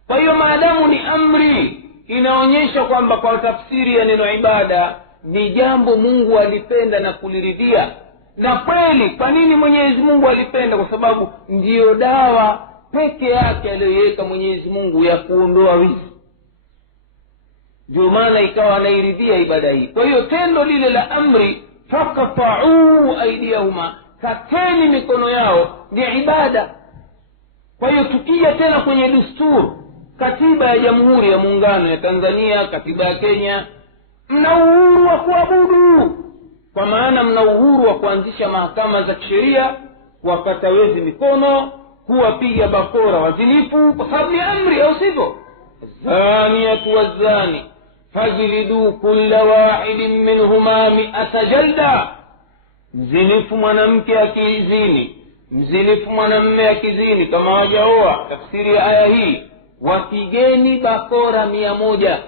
Kwa hiyo maadamu ni amri, inaonyesha kwamba kwa tafsiri ya neno ibada ni jambo Mungu alipenda na kuliridhia. Na kweli, kwa nini Mwenyezi Mungu alipenda? Kwa sababu ndiyo dawa peke yake aliyoiweka Mwenyezi Mungu ya kuondoa wizi. Ndio maana ikawa anairidhia ibada hii. Kwa hiyo tendo lile la amri, faqta'u aydiyahuma, kateni mikono yao, ni ibada. Kwa hiyo tukija tena kwenye desturi, katiba ya Jamhuri ya Muungano ya Tanzania, katiba ya Kenya, mna uhuru wa kuabudu, kwa maana mna uhuru wa kuanzisha mahakama za kisheria, kuwakata wezi mikono, kuwapiga bakora wazinifu kwa sababu ni amri, au sivyo? zaniyatu wazani fajlidu kulla wahidin minhuma 100 jalda. mzinifu mwanamke akizini, mzinifu mwanamume akizini kama hawajaoa, tafsiri ya aya hii, wapigeni bakora 100.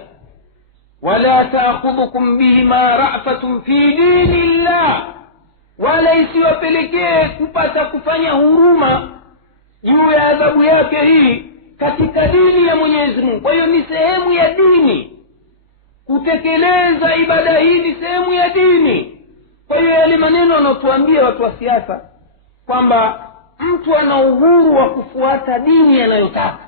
wala ta'khudhukum bihima ra'fatun fi dinillah, wala isiwapelekee kupata kufanya huruma juu ya adhabu yake hii katika dini ya Mwenyezi Mungu. Kwa hiyo ni sehemu ya dini, kutekeleza ibada hii ni sehemu ya dini. Kwa hiyo yale maneno wanaotuambia watu wa siasa kwamba mtu ana uhuru wa kufuata dini anayotaka,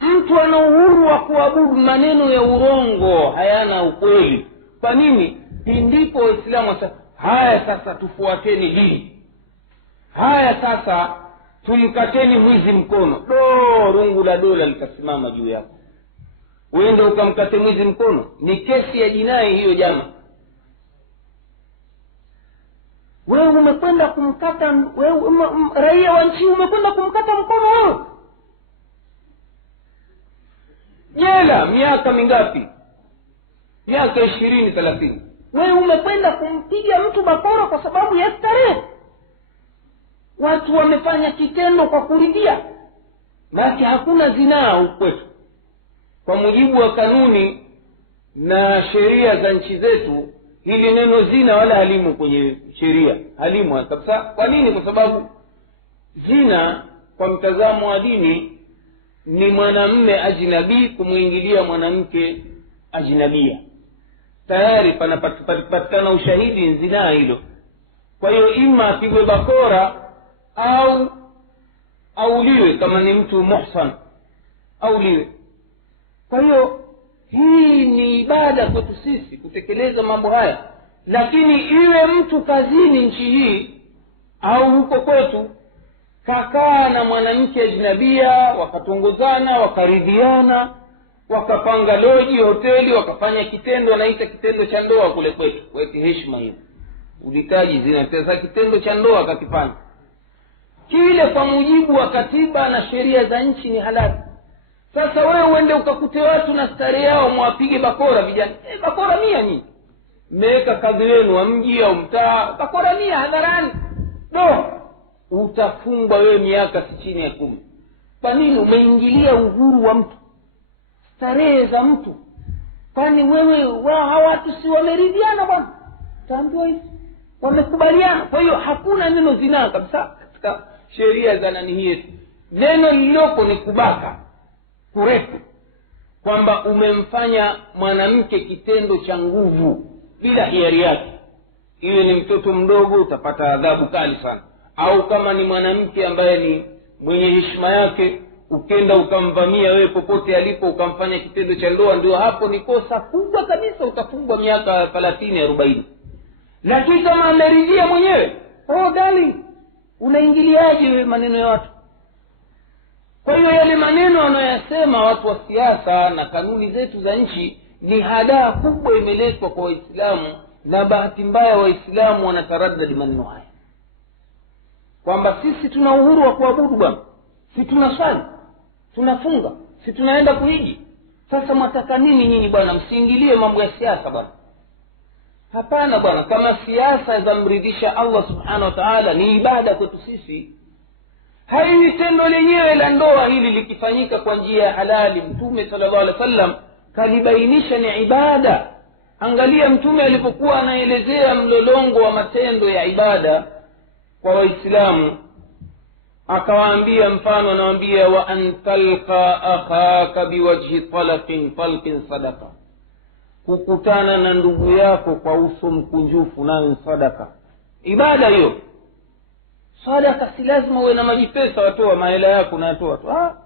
mtu ana uhuru wa kuabudu, maneno ya urongo, hayana ukweli. Kwa nini? Ndipo Waislamu wasema, haya sasa tufuateni dini, haya sasa tumkateni mwizi mkono. Rungu la dola litasimama juu yako, uende ukamkate mwizi mkono. Ni kesi ya jinai hiyo jama. Wewe umekwenda kumkata, wewe raia wa nchi umekwenda kumkata mkono wewe, jela miaka mingapi? Miaka 20-30. Wewe umekwenda kumpiga mtu bakora kwa sababu ya starehe. Watu wamefanya kitendo kwa kuridhia, basi hakuna zinaa ukwetu. Kwa mujibu wa kanuni na sheria za nchi zetu, hili neno zina wala halimu kwenye sheria, halimu kabisa. Kwa nini? Kwa sababu zina kwa mtazamo wa dini ni mwanamume ajnabi kumuingilia mwanamke ajnabia, tayari panapatikana ushahidi zinaa hilo. Kwa hiyo ima apigwe bakora au auliwe, kama ni mtu muhsan auliwe. Kwa hiyo hii ni ibada kwetu sisi kutekeleza mambo haya, lakini iwe mtu kazini nchi hii au huko kwetu kakaa na mwanamke ajnabia, wakatongozana, wakaridhiana, wakapanga loji, hoteli, wakafanya kitendo, wanaita kitendo cha ndoa kule kwetu. Weke heshima hiyo, ulitaji zina sasa kitendo cha ndoa akakifanya kile kwa mujibu wa katiba na sheria za nchi ni halali. Sasa wewe uende ukakute watu na starehe yao, mwapige bakora vijana, bakora 100 nyinyi mmeweka kadhi wenu wa mji au mtaa, bakora 100 hadharani, utafungwa wewe miaka si chini ya 10. Kwa nini? Umeingilia uhuru wa mtu, starehe za mtu. Kwani wewe hawa watu si wameridhiana bwana? Taambiwa hivi wamekubaliana. Kwa hiyo hakuna neno zinaa kabisa katika sheria za nani hii. Neno lililoko ni kubaka, kurefu, kwamba umemfanya mwanamke kitendo cha nguvu bila hiari yake. Iwe ni mtoto mdogo utapata adhabu kali sana, au kama ni mwanamke ambaye ni mwenye heshima yake, ukenda ukamvamia wewe popote alipo ukamfanya kitendo cha ndoa, ndio hapo ni kosa kubwa kabisa, utafungwa miaka 30-40. Lakini kama ameridhia mwenyewe, dali, unaingiliaje wewe maneno ya watu? Kwa hiyo yale maneno wanayosema watu wa siasa na kanuni zetu za nchi ni hadaa kubwa imeletwa kwa Waislamu, na bahati mbaya Waislamu wanataradadi maneno haya kwamba sisi tuna uhuru wa kuabudu bwana, sisi tunaswali, tunafunga, sisi tunaenda kuhiji. Sasa mwataka nini nyinyi bwana? Msiingilie mambo ya siasa bwana. Hapana bwana, kama siasa zamridhisha Allah subhanahu wa ta'ala ni ibada kwetu sisi. Hili tendo lenyewe la ndoa hili likifanyika kwa njia ya halali, Mtume sallallahu alaihi wasallam kalibainisha ni ibada. Angalia Mtume alipokuwa anaelezea mlolongo wa matendo ya ibada kwa Waislamu, akawaambia mfano, anawaambia wa antalqa akhaka biwajhi talqin sadaqa, kukutana na ndugu yako kwa uso mkunjufu nayo sadaka. Ibada hiyo. Sadaka si lazima uwe na majipesa watoa mahela yako na watoa.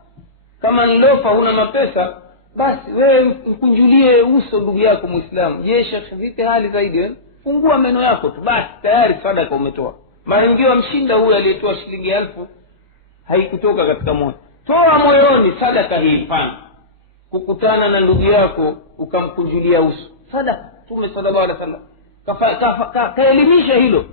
Kama nilofa huna mapesa, basi wewe mkunjulie uso ndugu yako Muislamu. Je, Sheikh vipi hali zaidi wewe? Fungua meno yako tu basi tayari sadaka umetoa. Mara nyingine mshinda huyo aliyetoa shilingi 1000 haikutoka katika moyo. Toa moyoni sadaka hii mfano. Kukutana na ndugu yako ukamkunjulia uso. Sadaka. Mtume sallallahu alaihi wasallam kaelimisha hilo,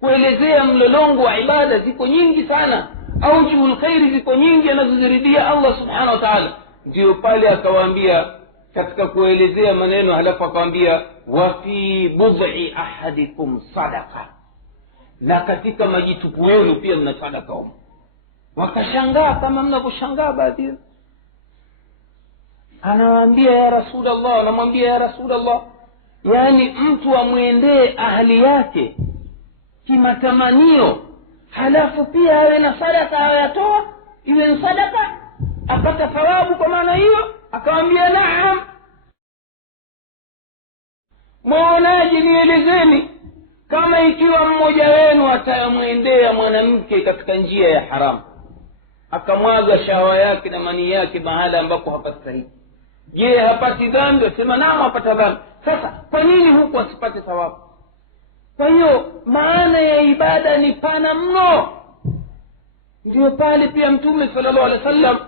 kuelezea mlolongo wa ibada ziko nyingi sana aujuhul khairi ziko nyingi anazoziridhia Allah subhanahu wa ta'ala. Ndio pale akawaambia katika kuelezea maneno, halafu akawaambia wa fi bud'i ahadikum sadaqa, na katika majitupu yenu pia mna sadaka. Wakashangaa kama mnavyoshangaa baadhi. Anawaambia ya Rasulullah, anamwambia ya Rasulullah, yani mtu amwendee ahli yake kimatamanio, halafu pia awe na sadaka ayatoa, iwe ni sadaka, apata thawabu kwa maana hiyo? Akamwambia naam. Mwaonaje, nielezeni, kama ikiwa mmoja wenu atamwendea mwanamke katika njia ya haramu, akamwaga shahawa yake na mani yake mahala ambapo hapastahili, je, hapati dhambi? Sema naam, hapata dhambi. Sasa kwa nini huku asipate thawabu? Kwa hiyo maana ya ibada ni pana mno. Ndio pale pia Mtume sallallahu alaihi wasallam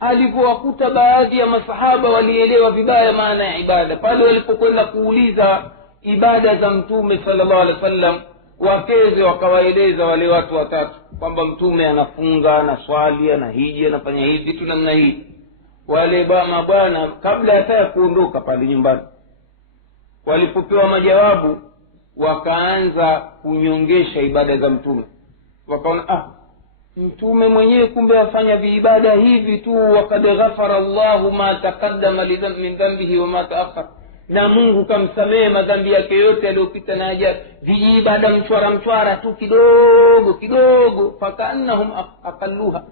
alipowakuta baadhi ya masahaba walielewa vibaya maana ya ibada, pale walipokwenda kuuliza ibada za Mtume sallallahu alaihi wasallam, wakeze wakawaeleza wale watu watatu kwamba Mtume anafunga, anaswali, anahiji, anafanya hivi tu namna hii. Wale mabwana kabla hata kuondoka pale nyumbani, walipopewa majawabu, wakaanza kunyongesha ibada za Mtume. Wakaona Mtume mwenyewe kumbe afanya viibada hivi tu, waqad ghafara Allahu ma taqaddama min dhanbihi wa ma ta'akhkhara, na Mungu kamsamehe madhambi yake yote yaliyopita na haja. Viibada mchwara tu kidogo kidogo, fakaannahum aqalluha,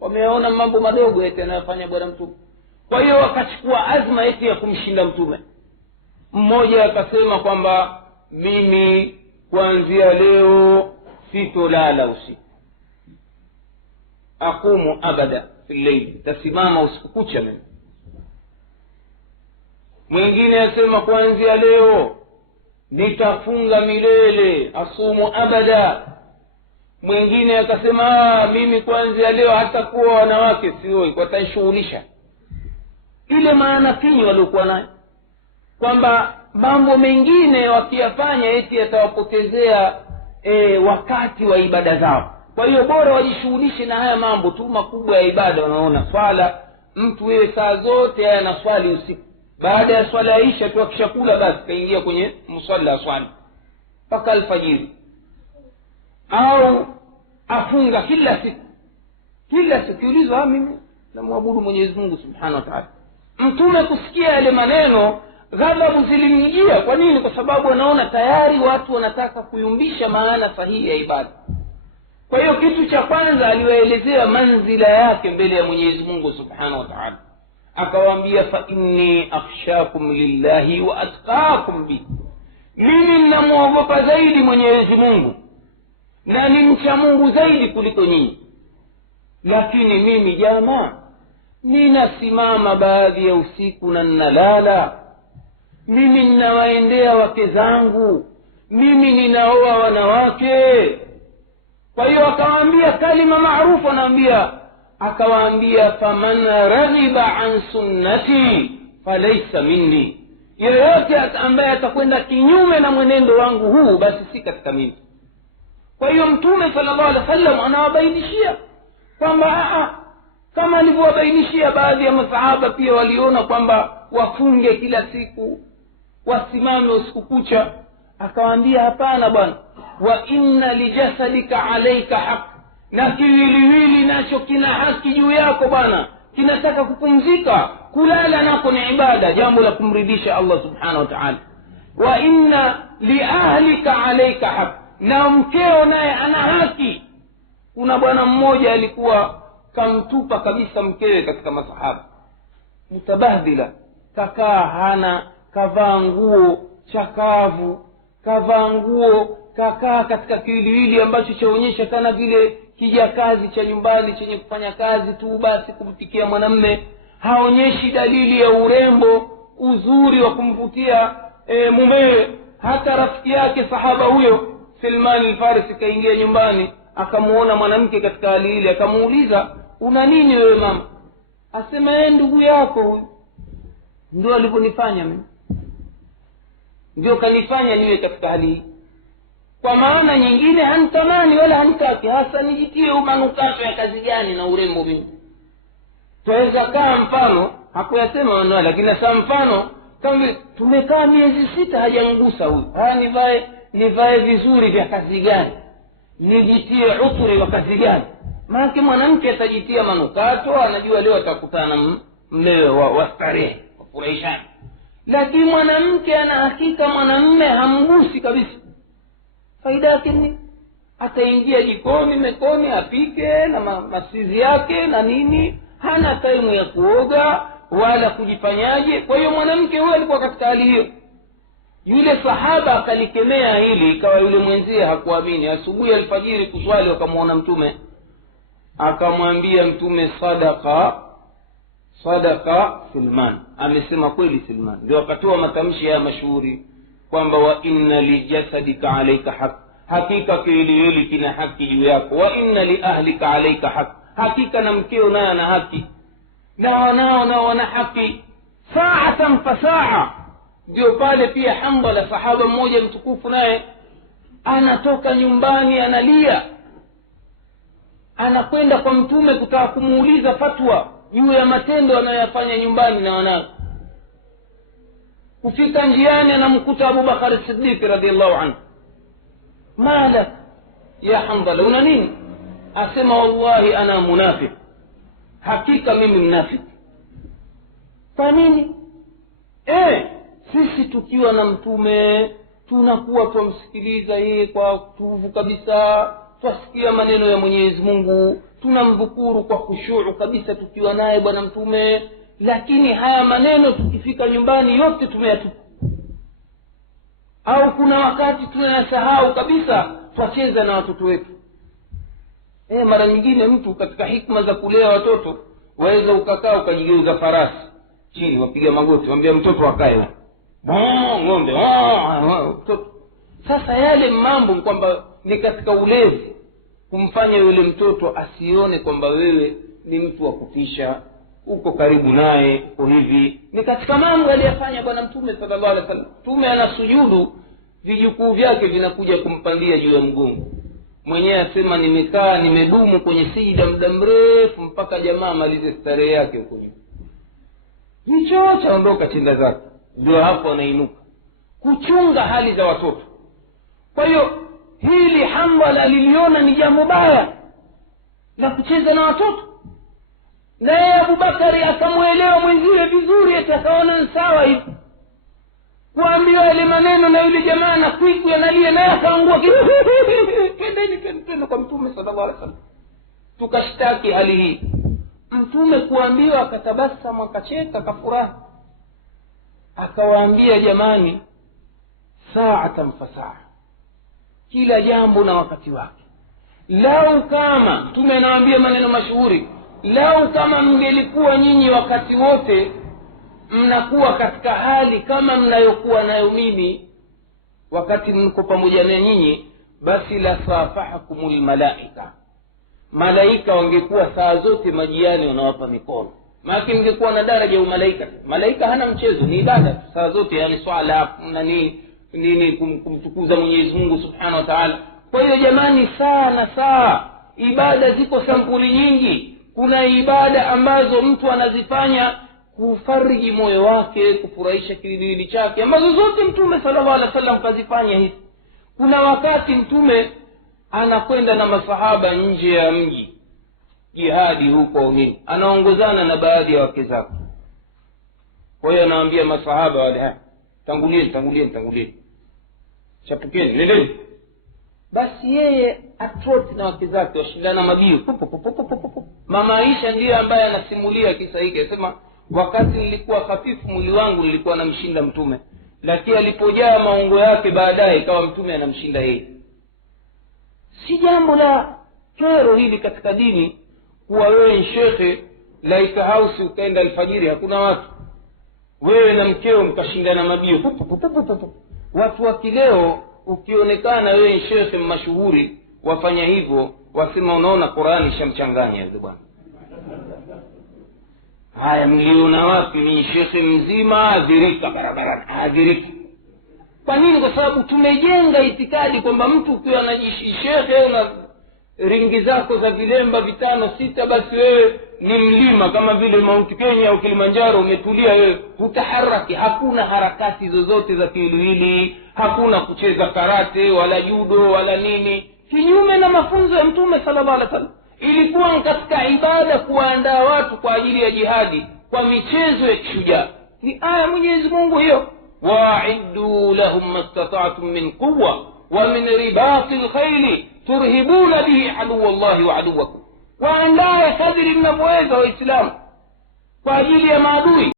wameona mambo madogo eti anayofanya bwana Mtume. Kwa hiyo wakachukua azma eti ya kumshinda Mtume. Mmoja akasema kwamba mimi kuanzia leo sitolala usiku, aqumu abada fil layl, tasimama usiku kucha mimi. Mwingine asema kuanzia leo nitafunga milele, asumu abada. Mwingine akasema mimi kuanzia leo hata kuwa wanawake sioi, watashughulisha. Ile maana kinyi waliokuwa nayo kwamba mambo mengine wakiyafanya eti yatawapotezea wakati wa ibada zao. Kwa hiyo bora wajishughulishe na haya mambo tu makubwa ya ibada. Unaona, swala, mtu wewe saa zote haya na swali usiku, baada ya swala ya isha tu akishakula basi kaingia kwenye msalla swali mpaka alfajiri, au afunga kila siku. Ulizwa, mimi namwabudu Mwenyezi Mungu Subhanahu wa Ta'ala. Mtume kusikia yale maneno ghadhabu zilimjia. Kwa nini? Kwa sababu anaona tayari watu wanataka kuyumbisha maana sahihi ya ibada. Kwa hiyo kitu cha kwanza aliwaelezea manzila yake mbele ya Mwenyezi Mungu Subhanahu wa Ta'ala, akawaambia fa inni akhshakum lillahi wa atqakum bi, mimi ninamuogopa zaidi Mwenyezi Mungu na ni mcha Mungu zaidi kuliko nyinyi. Lakini mimi jamaa, ninasimama baadhi ya usiku na ninalala, mimi ninawaendea wake zangu, mimi ninaoa wanawake. Kwa hiyo akawaambia kalima maarufu, akawaambia faman raghiba an sunnati falaysa minni, yeyote ambaye atakwenda kinyume na mwenendo wangu huu basi si katika mimi. Kwa hiyo Mtume sallallahu alaihi wasallam anawabainishia kwamba kama alivyowabainishia baadhi ya masahaba pia waliona kwamba wafunge kila siku, wasimame usiku kucha. Akawaambia hapana bwana, wa inna lijasadika alayka haq, na kiwiliwili nacho kina haki juu yako bwana, kinataka kupumzika. Kulala nako ni ibada, jambo la kumridhisha Allah Subhanahu wa Ta'ala. Wa inna liahlika alayka haq, na mkeo naye ana haki. Kuna bwana mmoja alikuwa kamtupa kabisa mkewe katika masahaba, mutabahdila, kakaa hana, kavaa nguo chakavu, kavaa nguo, kakaa katika kiwiliwili ambacho chaonyesha kana vile kijakazi cha nyumbani chenye kufanya kazi tu basi kumpikia mwanamume. Haonyeshi dalili ya urembo, uzuri wa kumvutia mumewe. Hata rafiki yake sahaba huyo Salman al-Farisi kaingia nyumbani, akamuona mwanamke katika hali ile, akamuuliza, una nini wewe mama? Asema, ndugu yako huyo ndio alivyonifanya mimi, ndio kanifanya niwe katika hali hii. kwa maana nyingine hanitamani wala hanitaki, hasa nijitie manukato ya kazi gani na urembo mimi. Twaweza kaa mfano, hakuyasema maneno lakini sasa mfano kama tumekaa miezi 6 hajangusa huyu, nivae vizuri vya kazi gani, nijitie uturi wa kazi gani? Maana mwanamke atajitia manukato, anajua leo atakutana na mlewe wa starehe kufurahishana, lakini mwanamke ana hakika mwanamume hamgusi kabisa. Faida yake ni ataingia jikoni mekoni apike na masizi yake na nini, hana time ya kuoga wala kujifanyaje. Kwa hiyo mwanamke huyo alikuwa katika hali hiyo. Yule sahaba akalikemea hili, ikawa yule mwenzie hakuamini. Asubuhi alfajiri kuswali akamwona mtume, akamwambia mtume sadaqa Salman, amesema kweli Salman. Ndio akatoa matamshi ya mashuhuri kwamba wa inna li jasadika alayka haq, hakika kiwiliwili kina haki juu yako. Wa inna li ahlika alayka haq, hakika na mkeo naye ana haki na wanao wana haki. Sa'atan fa sa'a. Ndio pale pia Hanbala, sahaba mmoja mtukufu, naye anatoka nyumbani analia, anakwenda kwa mtume kutaka kumuuliza fatwa juu ya matendo anayoyafanya nyumbani na wanawe. Kufika njiani anamkuta Abu Bakar Siddiq radhiallahu anhu. Malak ya Hanbala, una nini? Asema wallahi ana munafiq, hakika mimi mnafiki. Kwa nini? Sisi tukiwa na mtume tunakuwa tumsikiliza yeye kwa tuvu kabisa, twasikia maneno ya Mwenyezi Mungu, tunamdhukuru kwa khushu' kabisa tukiwa naye bwana mtume, lakini haya maneno tukifika nyumbani yote tumeyatupa, au kuna wakati tunayasahau kabisa, twacheza na watoto wetu. Mara nyingine mtu katika hikma za kulea watoto waweza ukakaa ukajigeuza farasi chini, wapiga magoti, waambia mtoto akae ng'ombe mtoto. Sasa yale mambo kwamba ni katika ulezi, kumfanya yule mtoto asione kwamba wewe ni mtu wa kutisha, uko karibu naye, uko hivi. Ni katika mambo aliyofanya bwana mtume sallallahu alaihi wasallam. Mtume anasujudu, vijukuu vyake vinakuja kumpandia juu ya mgongo. Mwenyewe asema nimekaa nimedumu kwenye sijda muda mrefu mpaka jamaa malize starehe yake huko nyuma, nichocha ondoka chenda zake, ndio hapo anainuka kuchunga hali za watoto. Kwa hiyo hili Hanbala aliliona ni jambo baya la kucheza na watoto, naye Abubakari akamwelewa mwenziwe vizuri, atakaona ni sawa hivi kuambiwa yale maneno na yule jamaa na kwiku analia, naye akaangua twende kwa mtume sallallahu alaihi wasallam tukashtaki hali hii. Mtume kuambiwa akatabasamu, akacheka, akafurahi, akawaambia jamani, sa'atan fa sa'a, kila jambo na wakati wake. Lau kama mtume anawaambia maneno mashuhuri, lau kama mngelikuwa nyinyi wakati wote mnakuwa katika hali kama mnayokuwa nayo mimi wakati mko pamoja na nyinyi, basi la safahakumul malaika, malaika wangekuwa saa zote majiani wanawapa mikono. Maana mngekuwa na daraja ya malaika. Malaika hana mchezo, ni ibada saa zote, yani swala na nini kumtukuza Mwenyezi Mungu Subhanahu wa Ta'ala. Kwa hiyo jamani, saa ibada ziko sampuli nyingi. Kuna ibada ambazo mtu anazifanya kufariji moyo wake, kufurahisha kiwiliwili chake, ambazo zote mtume sallallahu alaihi wasallam kazifanya hivi. Kuna wakati mtume anakwenda na masahaba nje ya mji jihadi huko nini, anaongozana na baadhi ya wake zake. Kwa hiyo anawaambia masahaba wale, tangulieni, chapukeni, nendeni. Basi yeye atroti na wake zake washindana mabio. Mama Aisha ndiye ambaye anasimulia kisa hiki, anasema wakati nilikuwa hafifu mwili wangu nilikuwa namshinda mtume, lakini alipojaa maungo yake baadaye ikawa mtume anamshinda yeye. Si jambo la kero hili katika dini, kuwa wewe shekhe laika house ukaenda alfajiri hakuna watu, wewe na mkeo mkashindana mabio. Watu wa kileo ukionekana wewe shekhe mashuhuri wafanya hivyo, wasema unaona Qur'ani shamchanganya yule bwana. Haya, mliona wapi? Ni shekhe mzima adhirika barabarani, adhirika Kwa nini? Kwa sababu tumejenga itikadi kwamba mtu ukiwa anajishehe na ringi zako za vilemba 5 6 basi wewe ni mlima kama vile Mount Kenya au Kilimanjaro, umetulia wewe, utaharaki. Hakuna harakati zozote za kiwiliwili, hakuna kucheza karate wala judo wala nini, kinyume na mafunzo ya Mtume sallallahu alaihi wasallam. Ilikuwa katika ibada kuandaa watu kwa ajili ya jihadi kwa michezo ya shujaa. Ni aya Mwenyezi Mungu hiyo, wa'iddu lahum mastata'tum min quwwa wa min ribatil khayli turhibuna bihi aduwallahi wa aduwakum. Waandae kadri mnavyoweza Waislamu kwa ajili ya maadui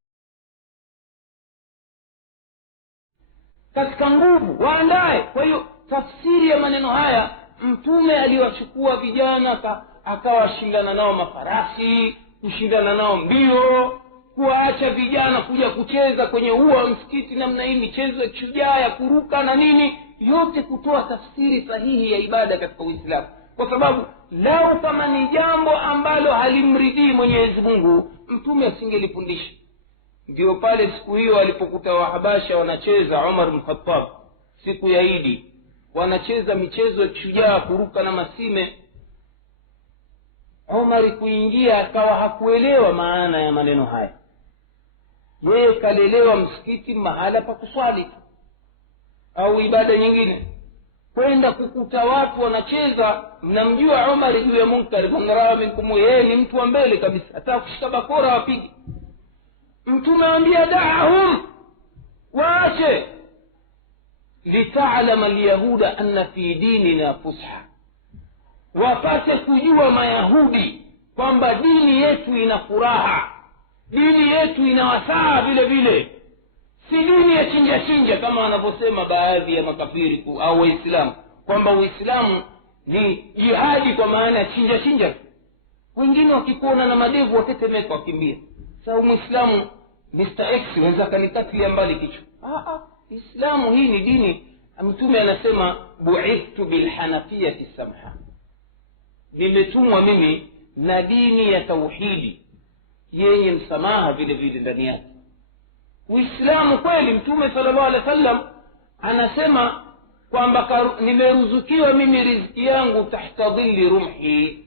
katika nguvu, waandae. Kwa hiyo tafsiri ya maneno haya, Mtume aliwachukua vijana akawashindana nao mafarasi, kushindana nao mbio, kuwaacha vijana kuja kucheza kwenye ua wa msikiti namna hii, michezo ya shujaa ya kuruka na nini, yote kutoa tafsiri sahihi ya ibada katika Uislamu. Kwa sababu lau kama ni jambo ambalo halimridhii Mwenyezi Mungu, Mtume asingelifundisha. Ndio pale siku hiyo alipokuta Wahabasha wanacheza, Umar ibn Khattab siku ya Idi wanacheza michezo ya shujaa kuruka na masime, Umar kuingia akawa hakuelewa maana ya maneno haya. Yeye kalelewa msikiti mahala pa kuswali au ibada nyingine, kwenda kukuta watu wanacheza. Mnamjua Umar juu ya munkar, mnarawa minkum, yeye ni mtu wa mbele kabisa, hata kushika bakora wapige. Mtume anambia da'ahum, waache, lita'lama alyahuda anna fi dinina fusha, wapate kujua Mayahudi kwamba dini yetu ina furaha, dini yetu ina wasaa vile vile, si dini ya chinja chinja kama wanavyosema baadhi ya makafiri au Waislamu kwamba Uislamu ni jihadi kwa maana ya chinja chinja. Wengine wakikuona na madevu watetemeka wakimbia. Sasa Muislamu Mr. X waweza kanikatilia mbali kichwa. Islamu hii ni dini. Mtume anasema bu'ithtu bilhanafiyati samha, nimetumwa mimi na dini ya tauhidi yenye msamaha vile vile ndani yake. Uislamu kweli, Mtume sallallahu alaihi wasallam anasema kwamba nimeruzukiwa mimi riziki yangu tahta dhilli rumhi,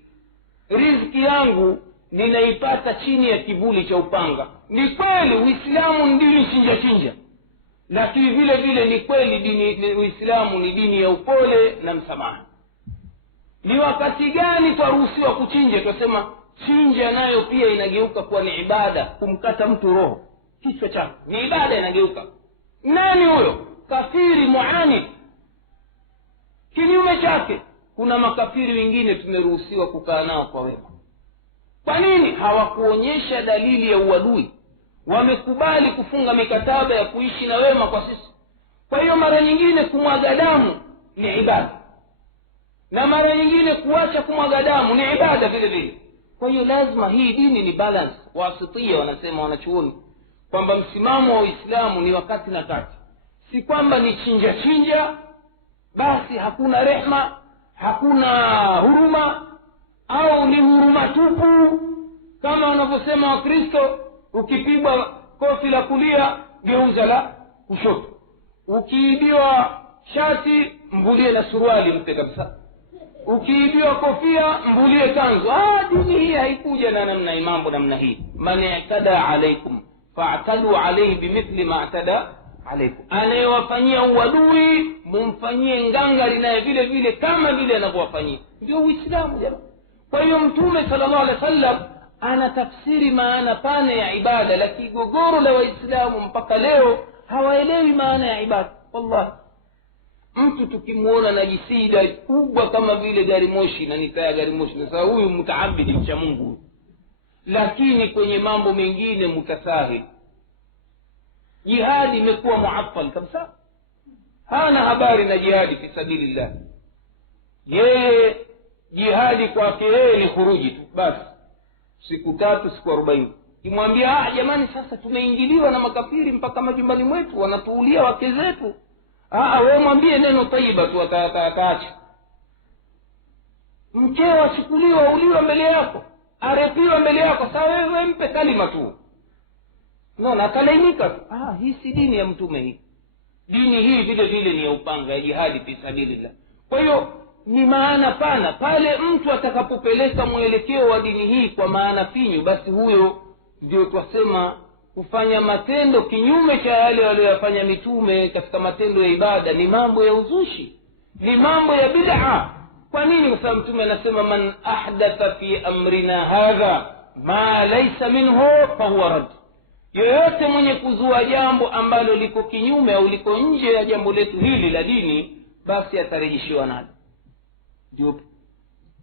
riziki yangu ninaipata chini ya kivuli cha upanga. Ni kweli Uislamu ni dini chinja chinja, lakini vile vile ni kweli dini Uislamu ni dini ya upole na msamaha. Ni wakati gani twaruhusiwa kuchinja? Tunasema chinja nayo pia inageuka kuwa ni ibada. Kumkata mtu roho, kichwa chake, ni ibada, inageuka. Nani huyo? Kafiri muani. Kinyume chake kuna makafiri wengine tumeruhusiwa kukaa nao kwa wema. Kwa nini? Hawakuonyesha dalili ya uadui, wamekubali kufunga mikataba ya kuishi na wema kwa sisi. Kwa hiyo mara nyingine kumwaga damu ni ibada, na mara nyingine kuacha kumwaga damu ni ibada vile vile. Kwa hiyo lazima hii dini ni balance, wasitia wanasema wanachuoni kwamba msimamo wa Uislamu ni wakati na kati. Si kwamba ni chinja chinja basi hakuna rehma, hakuna huruma, au ni huruma tupu kama wanavyosema Wakristo, ukipigwa kofi la kulia geuza la kushoto, ukiibiwa shati mvulie na suruali mpe kabisa, ukiibiwa kofia mvulie kanzu. Dini hii haikuja na namna mambo namna hii. Man i'tada alaikum fa'tadu alayhi bimithli ma i'tada alaykum, anayewafanyia uadui mumfanyie ngangari naye vile vile kama vile anavyowafanyia. Ndio Uislamu jamaa. Kwa hiyo Mtume sallallahu alaihi wasallam ana tafsiri maana pana ya ibada, lakini gogoro la Waislamu mpaka leo hawaelewi maana ya ibada. Wallahi, mtu tukimuona na jisida kubwa kama vile gari moshi na nitaya gari moshi, na sababu huyu mtaabidi mcha Mungu, lakini kwenye mambo mengine mutasahil. Jihadi imekuwa muaffal kabisa, hana habari na jihadi fi sabilillah. Yeye jihadi kwake yeye ni khuruji tu basi, siku 3 siku 40. Kimwambia jamani, sasa tumeingiliwa na makafiri mpaka majumbani mwetu, wanatuulia wake zetu, wewe mwambie neno taiba tu ataacha. Mkeo achukuliwa, uliwa mbele yako, arepiwa mbele yako, sasa wewe mpe kalima tu, na kalainika. Hii si dini ya Mtume hii. dini hii vile vile ni ya upanga, ya jihadi fi sabilillah. Kwa hiyo ni maana pana. Pale mtu atakapopeleka mwelekeo wa dini hii kwa maana finyu, basi huyo ndio twasema kufanya matendo kinyume cha yale waliyofanya mitume katika matendo ya ibada, ni mambo ya uzushi, ni mambo ya bid'a. Kwa nini? Kwa sababu mtume anasema man ahdatha fi amrina hadha ma laysa minhu fahuwa rad, yoyote mwenye kuzua jambo ambalo liko kinyume au liko nje ya jambo letu hili la dini, basi atarejeshiwa nalo. Ndio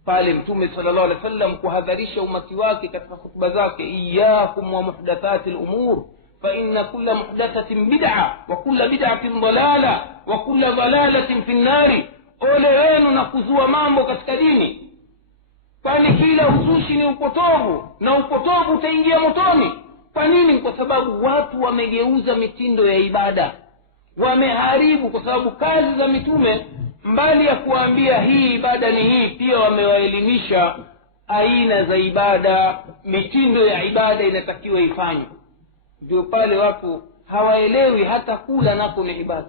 pale mtume sallallahu alaihi wasallam kuhadharisha umati wake katika hutuba zake, iyyakum wa muhdathatil umur fa inna kulla muhdathatin bid'a wa kulla bid'atin dalala wa kulla dalalatin fi an-nari, ole wenu na kuzua mambo katika dini, kwani kila uzushi ni upotovu na upotovu utaingia motoni. Kwa nini? Kwa sababu watu wamegeuza mitindo ya ibada, wameharibu. Kwa sababu kazi za mitume, mbali ya kuambia hii ibada ni hii, pia wamewaelimisha aina za ibada, mitindo ya ibada inatakiwa ifanywe. Ndio pale watu hawaelewi hata kula nako ni ibada,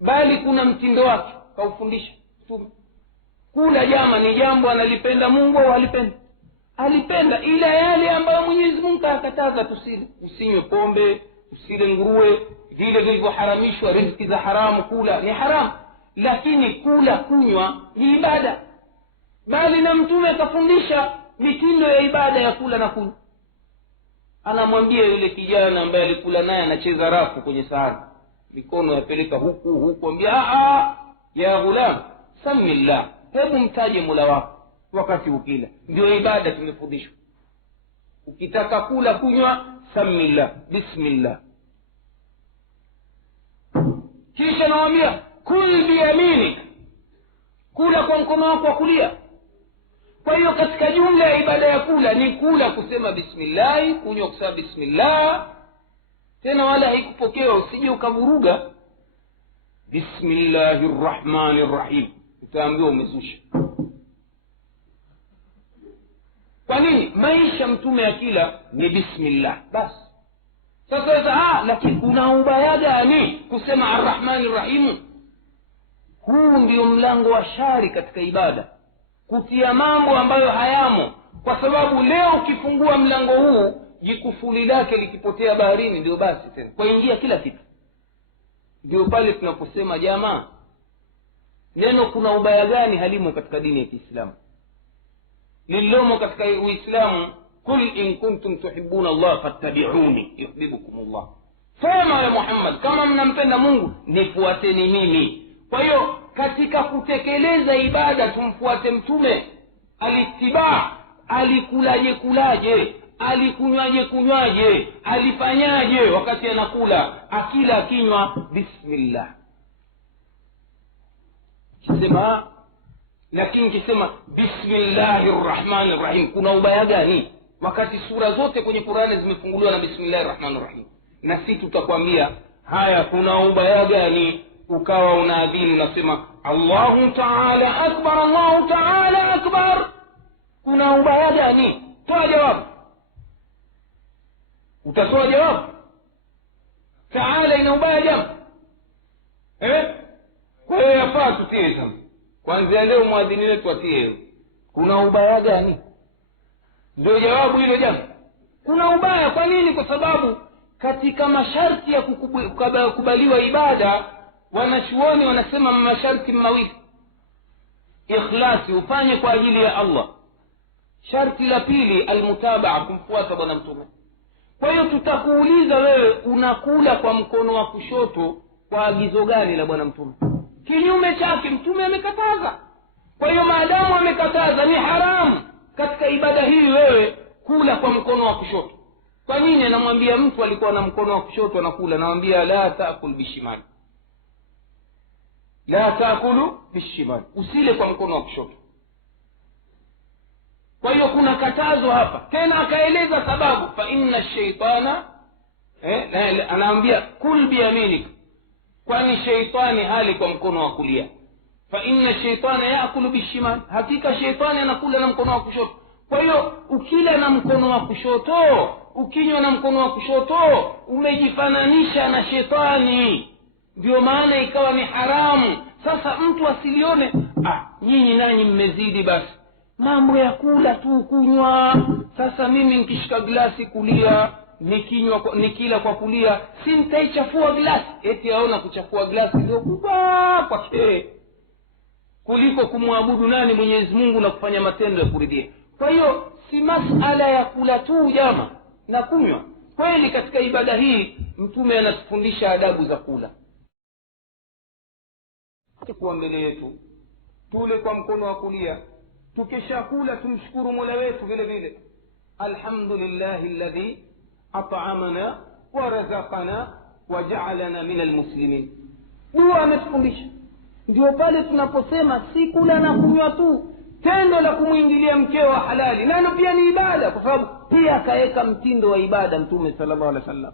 bali kuna mtindo wake kaufundisha mtume. Kula jama ni jambo analipenda Mungu au halipenda? Alipenda, ila yale ambayo Mwenyezi Mungu akataza tusile. Usinywe pombe, usile nguruwe, vile vilivyoharamishwa, riziki za haramu kula ni haramu, lakini kula kunywa ni ibada. Bali na mtume akafundisha mitindo ya ibada ya kula na kunywa. Anamwambia yule kijana ambaye alikula naye anacheza rafu kwenye sahani, mikono yapeleka huku, ambia ya ghulam samillah, hebu mtaje Mola wako wakati ukila. Ndio ibada tumefundishwa. Ukitaka kula kunywa, samillah, bismillah. Kisha nawaambia kul biyaminik, kula kwa mkono wako wa kulia. Kwa hiyo katika jumla ya ibada ya kula ni kula kusema bismillah, kunywa kusema bismillah. Tena wala haikupokewa, usije ukavuruga bismillahirrahmanirrahim, utaambiwa umezusha. Kwa nini? Maisha mtume akila ni bismillah basi. Sasa lakini kuna ubaya gani kusema arrahmanirrahim? Huu ndio mlango wa shari katika ibada, kutia mambo ambayo hayamo. Kwa sababu leo ukifungua mlango huu, jikufuli lake likipotea baharini, ndio basi tena kwaingia kila kitu. Ndio pale tunaposema jamaa, neno kuna ubaya gani halimo katika dini ya Kiislamu. Lililomo katika Uislamu, kul in kuntum tuhibbuna Allah fattabi'uni yuhibbukum Allah. Sema ya Muhammad, kama mnampenda Mungu nifuateni mimi. Kwa hiyo katika kutekeleza ibada tumfuate mtume. Alitibaa, alikulaje, alikunywaje, alifanyaje wakati anakula, akila akinywa bismillah. Kisema, lakini kisema bismillahirrahmanirrahim, kuna ubaya gani wakati sura zote kwenye Qur'ani zimefunguliwa na bismillahirrahmanirrahim? Na sisi tutakwambia haya, kuna ubaya gani ukawa unaadhini unasema Allahu ta'ala akbar, Allahu ta'ala akbar? Kuna ubaya gani? Toa jawabu. Utatoa jawabu? Ta'ala ina ubaya jamaa? Kwa hiyo yafaa tutie sana. Kwanza leo muadhini wetu atie, kuna ubaya gani? Ndio jawabu hilo jamaa. Kuna ubaya. Kwa nini? Kwa sababu katika masharti ya kukubaliwa ibada, wanachuoni wanasema masharti mawili. Ikhlasi, ufanye kwa ajili ya Allah. Sharti la pili almutabaa, kumfuata bwana mtume. Kwa hiyo tutakuuliza wewe, unakula kwa mkono wa kushoto kwa agizo gani la bwana mtume? Kinyume chake mtume amekataza. Kwa hiyo maadamu amekataza, ni haramu katika ibada hii wewe kula kwa mkono wa kushoto. Kwa nini? Anamwambia mtu alikuwa na mkono wa kushoto anakula, anamwambia la taakul bishimali, la taakulu bishimali, usile kwa mkono wa kushoto. Kwa hiyo kuna katazo hapa. Tena akaeleza sababu, fa inna shaytana anaambia kul biyaminik, kwani shaytani hali kwa mkono wa kulia. Fa inna shaytana yaakulu bishimali, hakika shaytani anakula na mkono wa kushoto. Kwa hiyo ukila na mkono wa kushoto ukinywa na mkono wa kushoto umejifananisha na shetani, ndio maana ikawa ni haramu. Sasa mtu asilione nyinyi nanyi mmezidi, basi mambo ya kula tu kunywa. Sasa mimi nikishika glasi kulia, nikila kwa kulia, si nitaichafua glasi? Eti aona kuchafua glasi ndio kubwa kwake kuliko kumwabudu nani? Mwenyezi Mungu, na kufanya matendo ya kuridhia. Kwa hiyo si masala ya kula tu jama na kunywa. Kweli katika ibada hii mtume anatufundisha adabu za kula. Kwa mbele yetu tule kwa mkono wa kulia, tukishakula tumshukuru Mola wetu vile vile, alhamdulillahi alladhi at'amana wa razaqana wa ja'alana min almuslimin. Dua ametufundisha. Ndio pale tunaposema si kula na kunywa tu, tendo la kumwingilia mkeo wa halali nalo pia ni ibada, kwa sababu pia akaweka mtindo wa ibada mtume sallallahu alaihi wasallam.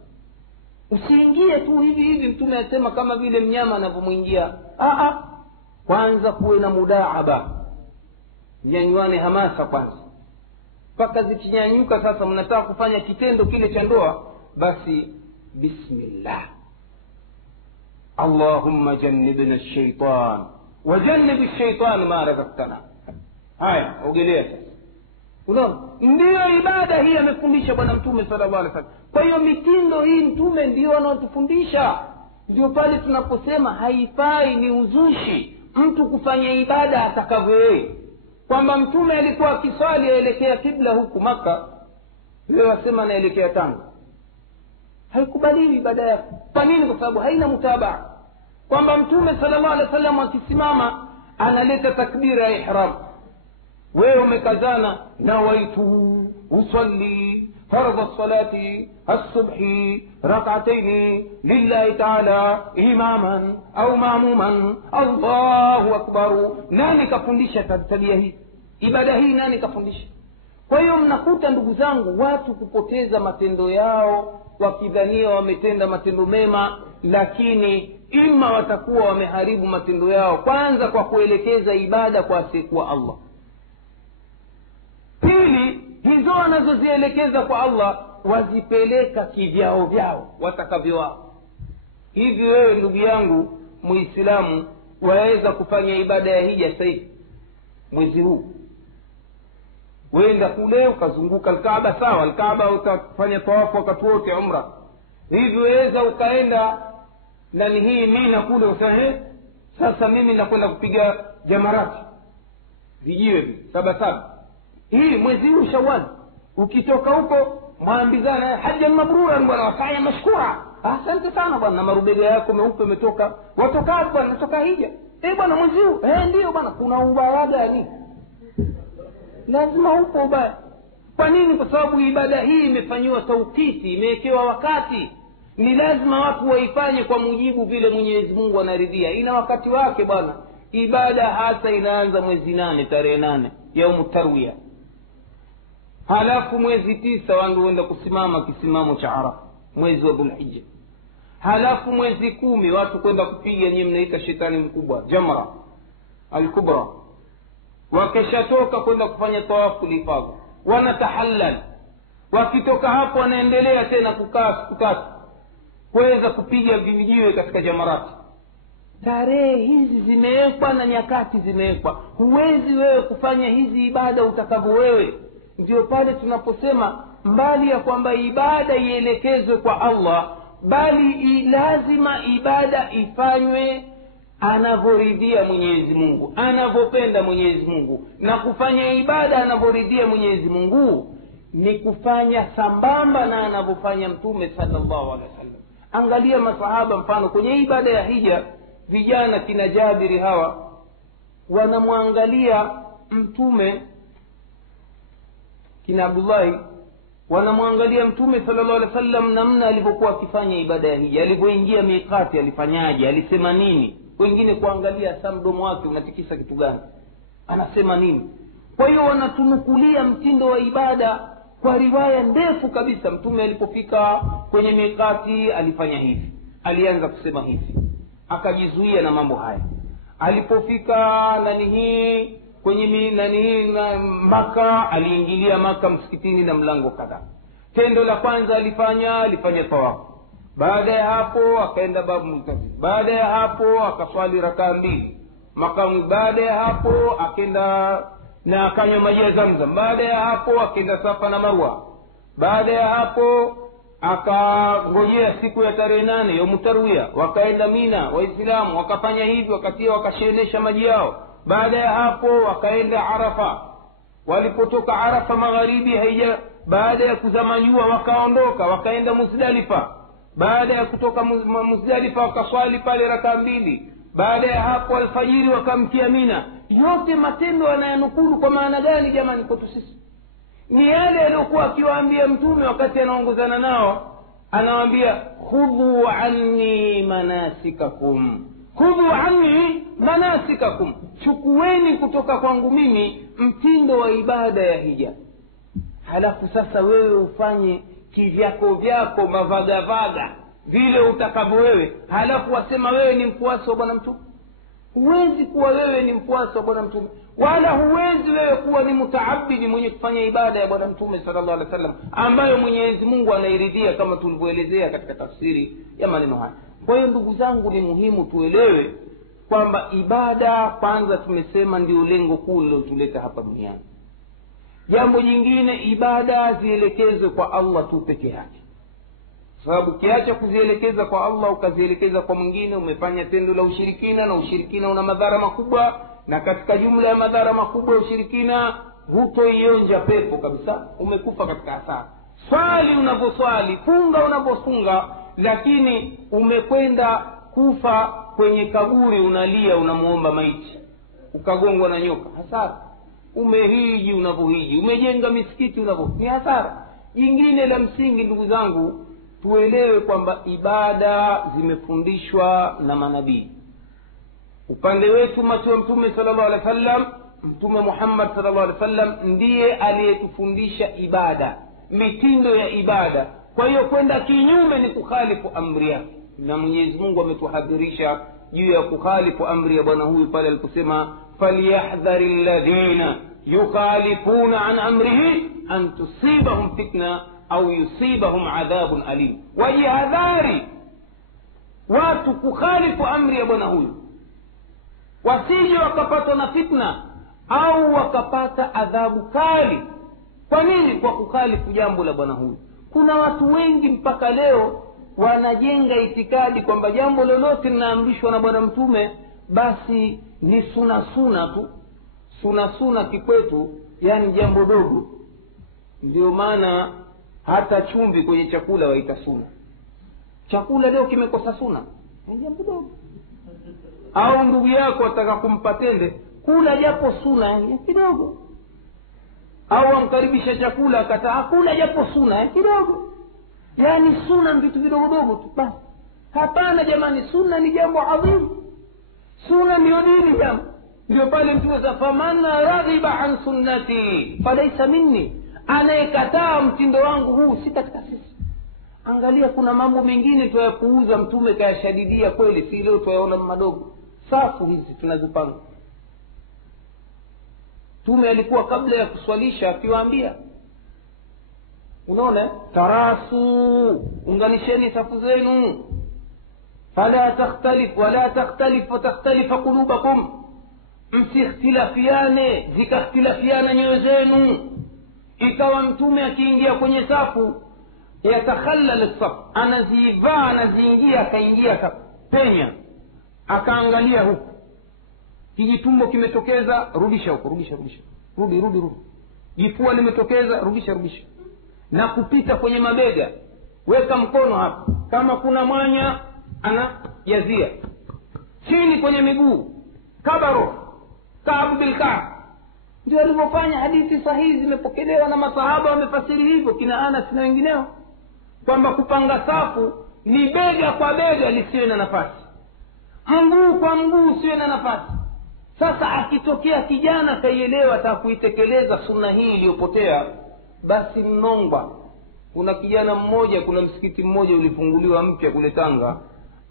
Usiingie tu hivi hivi, mtume anasema kama vile mnyama anavyomwingia. Kwanza kuwe na mudaaba, nyanyuane hamasa kwanza, mpaka zikinyanyuka sasa mnataka kufanya kitendo kile cha ndoa, basi bismillah, allahumma jannibna ash-shaytan wa jannib ash-shaytan ma razaqtana. Haya, ogelea sasa. Unaona, ndio ibada hii amefundisha bwana mtume sallallahu alaihi wasallam. Kwa hiyo mitindo hii mtume ndio anatufundisha. Ndio pale tunaposema haifai, ni uzushi mtu kufanya ibada atakavyo, kwamba mtume alikuwa akiswali aelekea kibla huku Maka, leo asema anaelekea Tanga. Haikubaliwi ibada yake. Kwa nini? Kwa sababu haina mutabaa. Kwamba mtume sallallahu alaihi wasallam akisimama analeta takbira ya ihram, wewe umekazana nawaitu usalli fardha salati as-subhi rak'atayn lillahi ta'ala imaman au ma'muman, Allahu akbar. Nani kafundisha tabia hii? Ibada hii nani kafundisha? Kwa hiyo mnakuta ndugu zangu watu kupoteza matendo yao wakidhania wametenda matendo mema, lakini ima watakuwa wameharibu matendo yao kwanza kwa kuelekeza ibada kwa asiyekuwa Allah. Pili, hizo wanazozielekeza kwa Allah wazipeleka kivyao vyao watakavyo wao. Hivi wewe ndugu yangu Muislamu waweza kufanya ibada ya hija sasa hivi mwezi huu, wenda kule ukazunguka Al-Kaaba, sawa, Al-Kaaba utafanya tawafu wakati wote umra. Hivi waweza ukaenda ndani hii Mina kule useme sasa mimi nakwenda kupiga jamarati vijiwe 7 hii mwezi huu Shawwal. Ukitoka huko mwambizana haja mabrura bwana, wasaya mashkura, asante sana bwana, marubega yako meupe umetoka, watoka bwana, natoka hija bwana mwezi huu. Ndio bwana, kuna ubaya gani? Lazima upo ubaya. Kwa nini? Kwa sababu ibada hii imefanywa taukiti, imewekewa wakati. Ni lazima watu waifanye kwa mujibu vile Mwenyezi Mungu anaridhia. Ina wakati wake bwana. Ibada hasa inaanza mwezi 8, tarehe 8 yaum tarwiya, halafu mwezi 9 wangu huenda kusimama kisimamo cha Arafa, mwezi wa Dhulhijja. Halafu mwezi 10 watu kwenda kupiga, nyinyi mnaita shetani mkubwa, jamra al-kubra. Wakishatoka kwenda kufanya tawafu lifadha, wanatahallal. Wakitoka hapo wanaendelea tena kukaa siku 3 kuweza kupiga vijiwe katika jamarati. Tarehe hizi zimewekwa na nyakati zimewekwa, huwezi wewe kufanya hizi ibada utakavyo wewe. Ndio pale tunaposema mbali ya kwamba ibada ielekezwe kwa Allah, bali lazima ibada ifanywe anavyoridhia Mwenyezi Mungu, anavyopenda Mwenyezi Mungu. Na kufanya ibada anavyoridhia Mwenyezi Mungu ni kufanya sambamba na anavyofanya Mtume sallallahu alaihi wasallam. Angalia masahaba, mfano kwenye ibada ya hija, vijana kina Jabiri hawa wanamwangalia Mtume, kina Abdullah wanamwangalia Mtume sallallahu alaihi wasallam namna alivyokuwa akifanya ibada ya hija, alivyoingia miqati alifanyaje, alisema nini. Wengine kuangalia hasa mdomo wake unatikisa kitu gani, anasema nini. Kwa hiyo wanatunukulia mtindo wa ibada kwa riwaya ndefu kabisa. Mtume alipofika kwenye miqati alifanya hivi, alianza kusema hivi, akajizuia na mambo haya. Alipofika kwenye Maka, aliingilia Maka msikitini na mlango kadhaa. tendo la kwanza alifanya tawafu. Baada ya hapo akaenda babu Multazim. Baada ya hapo akaswali rakaa 2 makamu. Baada ya hapo akenda na akanywa maji ya Zamzam. Baada ya hapo akenda Safa na Marwa. Baada ya hapo akangojea siku ya tarehe 8 ya Tarwiya, wakaenda Mina Waislamu wakafanya hivi, wakatia wakashenesha maji yao. Baada ya hapo wakaenda Arafa. Walipotoka Arafa magharibi baada ya kuzama jua wakaondoka wakaenda Muzdalifa. Baada ya kutoka Muzdalifa wakaswali pale rakaa 2. Baada ya hapo alfajiri wakamkia Mina. Yote matendo yanayanukuru kwa maana gani jamani kwetu sisi? Ni yale aliyokuwa akiwaambia mtume wakati anaongozana nao, anawaambia khudhu anni manasikakum, khudhu anni manasikakum, chukueni kutoka kwangu mimi mtindo wa ibada ya hija. Halafu sasa wewe ufanye kivyako vyako mavagavaga vile utakavyo wewe, halafu wasema wewe ni mfuasi wa bwana mtume. Huwezi kuwa wewe ni mfuasi wa bwana mtume, wala huwezi wewe kuwa ni mutaabidi mwenye kufanya ibada ya bwana mtume sallallahu alaihi wasallam ambayo Mwenyezi Mungu anairidhia, kama tulivyoelezea katika tafsiri ya maneno haya. Kwa hiyo ndugu zangu, ni muhimu tuelewe kwamba ibada kwanza tumesema ndio lengo kuu lilotuleta hapa duniani. Jambo jingine, ibada zielekezwe kwa Allah tu peke yake, sababu ukiacha kuzielekeza kwa Allah ukazielekeza kwa mwingine umefanya tendo la ushirikina, na ushirikina una madhara makubwa, na katika jumla ya madhara makubwa ya ushirikina hutoionja pepo kabisa, umekufa katika hasara. Swali unavyoswali, funga unavyofunga, lakini umekwenda kufa kwenye kaburi unalia unamuomba maiti, ukagongwa na nyoka, hasara. Umehiji unavyohiji, umejenga misikiti ni hasara. Jingine la msingi ndugu zangu, tuelewe kwamba ibada zimefundishwa na manabii. Upande wetu mtume sallallahu alaihi wasallam, mtume Muhammad sallallahu alaihi wasallam ndiye aliyetufundisha ibada, mitindo ya ibada. Kwa hiyo kwenda kinyume ni kukhalifu amri yake, na Mwenyezi Mungu ametuhadhirisha juu ya kukhalifu amri ya bwana huyu pale aliposema falyahdhari alladhina yukhalifuna an amrihi an tusibahum fitna au yusibahum adhabun alim. Wajihadhari watu kukhalifu amri ya bwana huyu, wasije wakapatwa na fitna au wakapata adhabu kali. Kwa nini? Kwa kukhalifu jambo la bwana huyu. Kuna watu wengi mpaka leo wanajenga itikadi kwamba jambo lolote linaamrishwa na bwana mtume basi ni suna tu. Suna kikwetu yani jambo dogo. Ndio maana hata chumvi kwenye chakula waita suna. Chakula leo kimekosa suna, ni jambo dogo. Au ndugu yako ataka kumpa tende, kula japo suna kidogo. Au amkaribisha chakula akataa, kula japo suna kidogo. Yani suna vitu vidogo dogo tu basi. Hapana jamani, suna ni jambo adhimu. Suna ndio dini jambo. Ndio pale mtume faman raghiba an sunnati falaysa minni, anayekataa mtindo wangu huu si katika sisi. Angalia, kuna mambo mengine tuyapuuza, mtume kayashadidia kweli, si leo tuyaona madogo. Safu hizi tunazipanga, mtume alikuwa kabla ya kuswalisha akiwaambia, unaona, tarasu, unganisheni safu zenu, fala takhtalif wala takhtalif fatakhtalifa qulubakum, msikhtilafiane zikakhtilafiana nyoyo zenu. Ikawa mtume akiingia kwenye safu yatakhallal as-saf, anaziingia akaingia akapenya, akaangalia huku, kijitumbo kimetokeza, rudisha huko, rudisha rudi, jipua limetokeza, rudisha, na kupita kwenye mabega, weka mkono hapa, kama kuna mwanya anajazia chini kwenye miguu, kabaro Ka'b bil Ka'b. Ndio alivyofanya. Hadithi sahihi zimepokelewa na masahaba wamefasiri hivyo, kina Anas na wengineo, kwamba kupanga safu ni bega kwa bega lisiwe na nafasi, mguu kwa mguu usiwe na nafasi. Sasa akitokea kijana kaielewa atakuitekeleza sunna hii iliyopotea, basi mnongwa. Kuna kijana mmoja, kuna msikiti mmoja ulifunguliwa mpya kule Tanga,